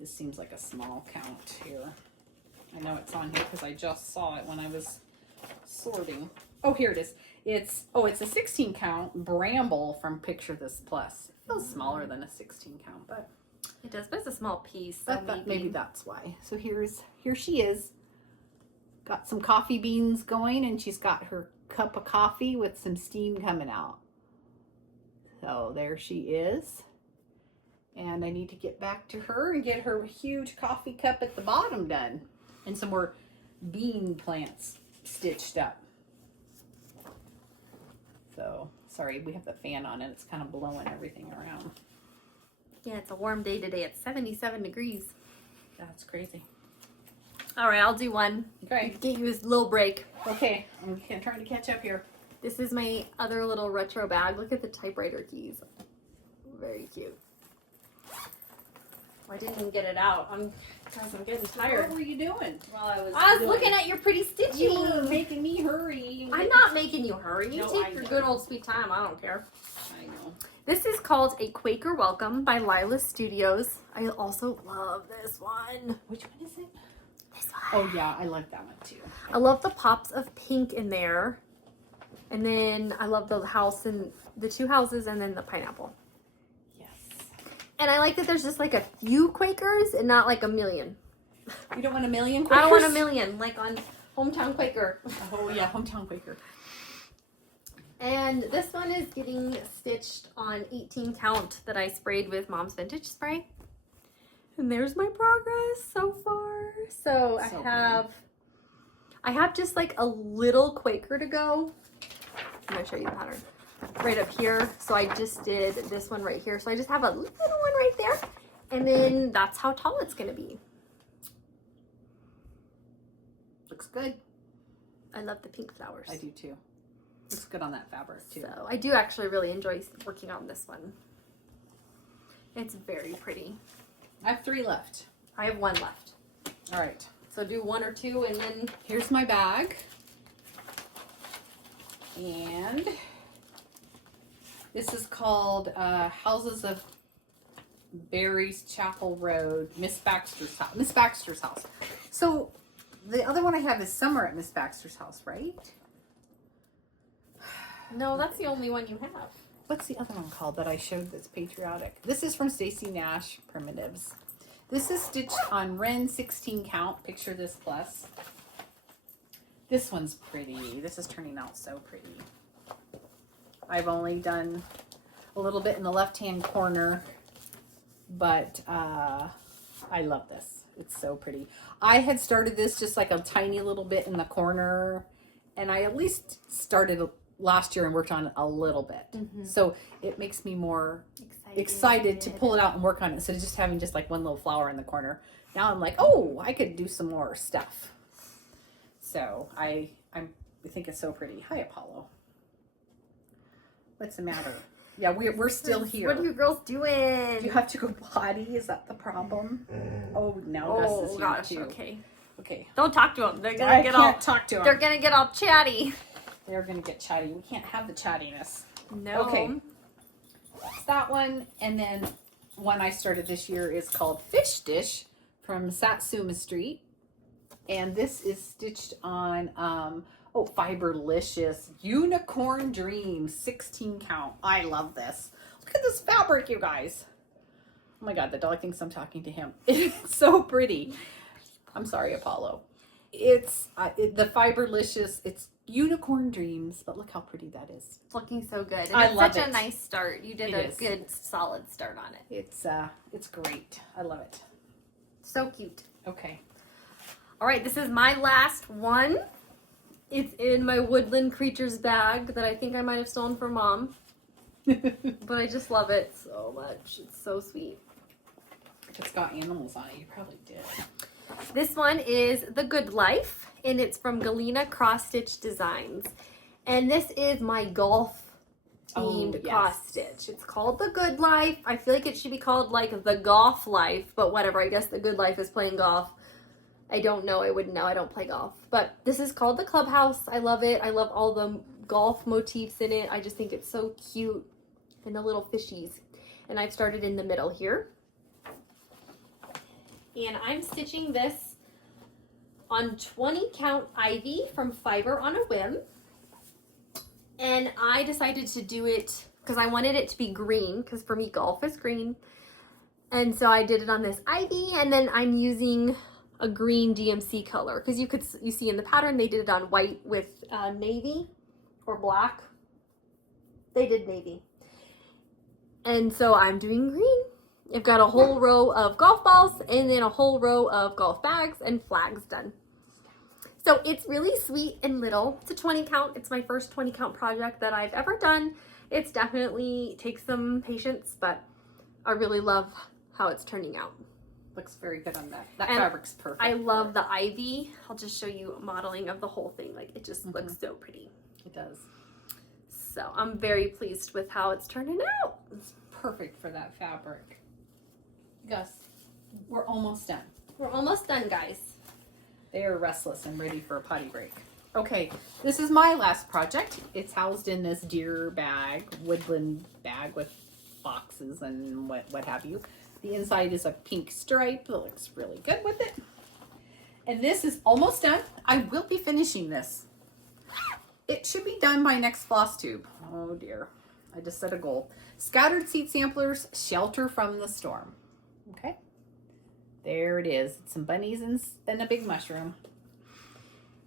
this seems like a small count here. I know it's on here because I just saw it when I was sorting. Oh, here it is. It's a 16 count Bramble from Picture This Plus. It feels smaller than a 16 count, but It does, but it's a small piece. So maybe that's why. So here she is. Got some coffee beans going, and she's got her cup of coffee with some steam coming out. So there she is. And I need to get back to her and get her huge coffee cup at the bottom done. And some more bean plants stitched up. So, sorry, we have the fan on and it's kind of blowing everything around. Yeah, it's a warm day today. It's 77 degrees. That's crazy. All right, I'll do one. Okay. Get you a little break. Okay, I'm trying to catch up here. This is my other little retro bag. Look at the typewriter keys. Very cute. I didn't even get it out. Because I'm getting tired. What were you doing while I was I was looking at your pretty stitching. You were making me hurry. I'm not making you hurry. You No, take I your know. good old sweet time. I don't care. I know. This is called A Quaker Welcome by Lila Studios. I also love this one. Which one is it? This one. Oh yeah, I like that one too. I love the pops of pink in there. And then I love the house and the two houses and then the pineapple. Yes. And I like that there's just like a few Quakers and not like a million. You don't want a million I don't want a Quakers? million like on Hometown Quaker. Oh yeah, Hometown Quaker. And this one is getting stitched on 18 count that I sprayed with Mom's Vintage Spray. And there's my progress so far. So I have just like a little Quaker to go. I'm gonna show you the pattern. Right up here. So I just did this one right here. So I just have a little one right there. And then that's how tall it's gonna be. Looks good. I love the pink flowers. I do too. Looks good on that fabric too. So I do actually really enjoy working on this one. It's very pretty. I have 3 left. I have 1 left. All right. So do 1 or 2 and then Here's my bag. And this is called Houses of Berries, Chapel Road, Miss Baxter's house. Miss Baxter's house. So the other one I have is Summer at Miss Baxter's house, right? No, that's the only one you have. What's the other one called that I showed that's patriotic? This is from Stacy Nash Primitives. This is stitched on Wren 16 count. Picture this plus. This one's pretty. This is turning out so pretty. I've only done a little bit in the left-hand corner, but I love this. It's so pretty. I had started this just like a tiny little bit in the corner, and I at least started last year and worked on it a little bit. So it makes me more excited to pull it out and work on it instead of just having just like one little flower in the corner. Now I'm like, oh, I could do some more stuff. So I think it's so pretty. Hi, Apollo. What's the matter? Yeah, we're still here. What are you girls doing? Do you have to go potty? Is that the problem? Oh no, Gus is gosh. here too. Okay. Don't talk to them. They're gonna I get can't all. talk to them. They're gonna get all chatty. They're gonna get chatty. We can't have the chattiness. No. Okay. That's that one, and then one I started this year is called Fish Dish from Satsuma Street, and this is stitched on Fiberlicious Unicorn Dreams 16 count. I love this. Look at this fabric, you guys. Oh my god, the dog thinks I'm talking to him. It's so pretty. I'm sorry, Apollo. It's the Fiberlicious. It's Unicorn Dreams, but look how pretty that is. It's looking so good. And I it's love such it. a nice start. You did It is. good, solid start on it. It's great. I love it. So cute. Okay. All right, this is my last one. It's in my Woodland Creatures bag that I think I might have stolen from Mom. But I just love it so much. It's so sweet. If it's got animals on it, you probably did. This one is The Good Life, and it's from Galena Crossstitch Designs. And this is my golf themed cross-stitch. It's called The Good Life. I feel like it should be called like The Golf Life, but whatever. I guess The Good Life is playing golf. I don't know. I wouldn't know. I don't play golf. But this is called The Clubhouse. I love it. I love all the golf motifs in it. I just think it's so cute. And the little fishies. And I've started in the middle here. And I'm stitching this on 20 count ivy from Fiber on a Whim. And I decided to do it because I wanted it to be green, because for me golf is green. And so I did it on this ivy, and then I'm using a green DMC color, because you see in the pattern they did it on white with navy or black. They did navy. And so I'm doing green. I've got a whole row of golf balls and then a whole row of golf bags and flags done. So it's really sweet and little. It's a 20 count. It's my first 20 count project that I've ever done. It's definitely takes some patience, but I really love how it's turning out. Looks very good on that. That And fabric's perfect. I love the ivy. I'll just show you a modeling of the whole thing. Like, it just looks so pretty. It does. So I'm very pleased with how it's turning out. It's perfect for that fabric. Gus, we're almost done. We're almost done, guys. They are restless and ready for a potty break. Okay, this is my last project. It's housed in this deer bag, woodland bag with boxes and what have you. The inside is a pink stripe. It looks really good with it. And this is almost done. I will be finishing this. It should be done by next floss tube. Oh dear. I just set a goal. Scattered seed samplers, shelter from the storm. Okay. There it is. It's some bunnies and a big mushroom.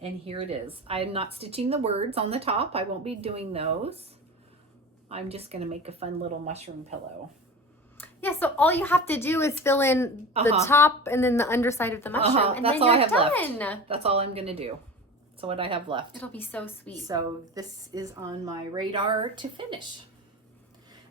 And here it is. I'm not stitching the words on the top. I won't be doing those. I'm just going to make a fun little mushroom pillow. Yeah, so all you have to do is fill in the top and then the underside of the mushroom, and That's then all I you're have done. left. That's all I'm going to do. That's what I have left. It'll be so sweet. So this is on my radar to finish.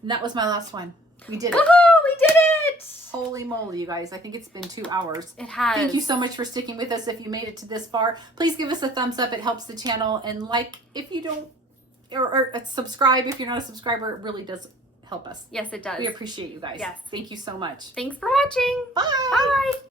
And that was my last one. We did it. Woohoo! We did it! Holy moly, you guys. I think it's been 2 hours. It has. Thank you so much for sticking with us. If you made it to this far, please give us a thumbs up. It helps the channel. And like if you don't, or subscribe if you're not a subscriber. It really does help us. Yes, it does. We appreciate you guys. Yes. Thank you so much. Thanks for watching. Bye. Bye.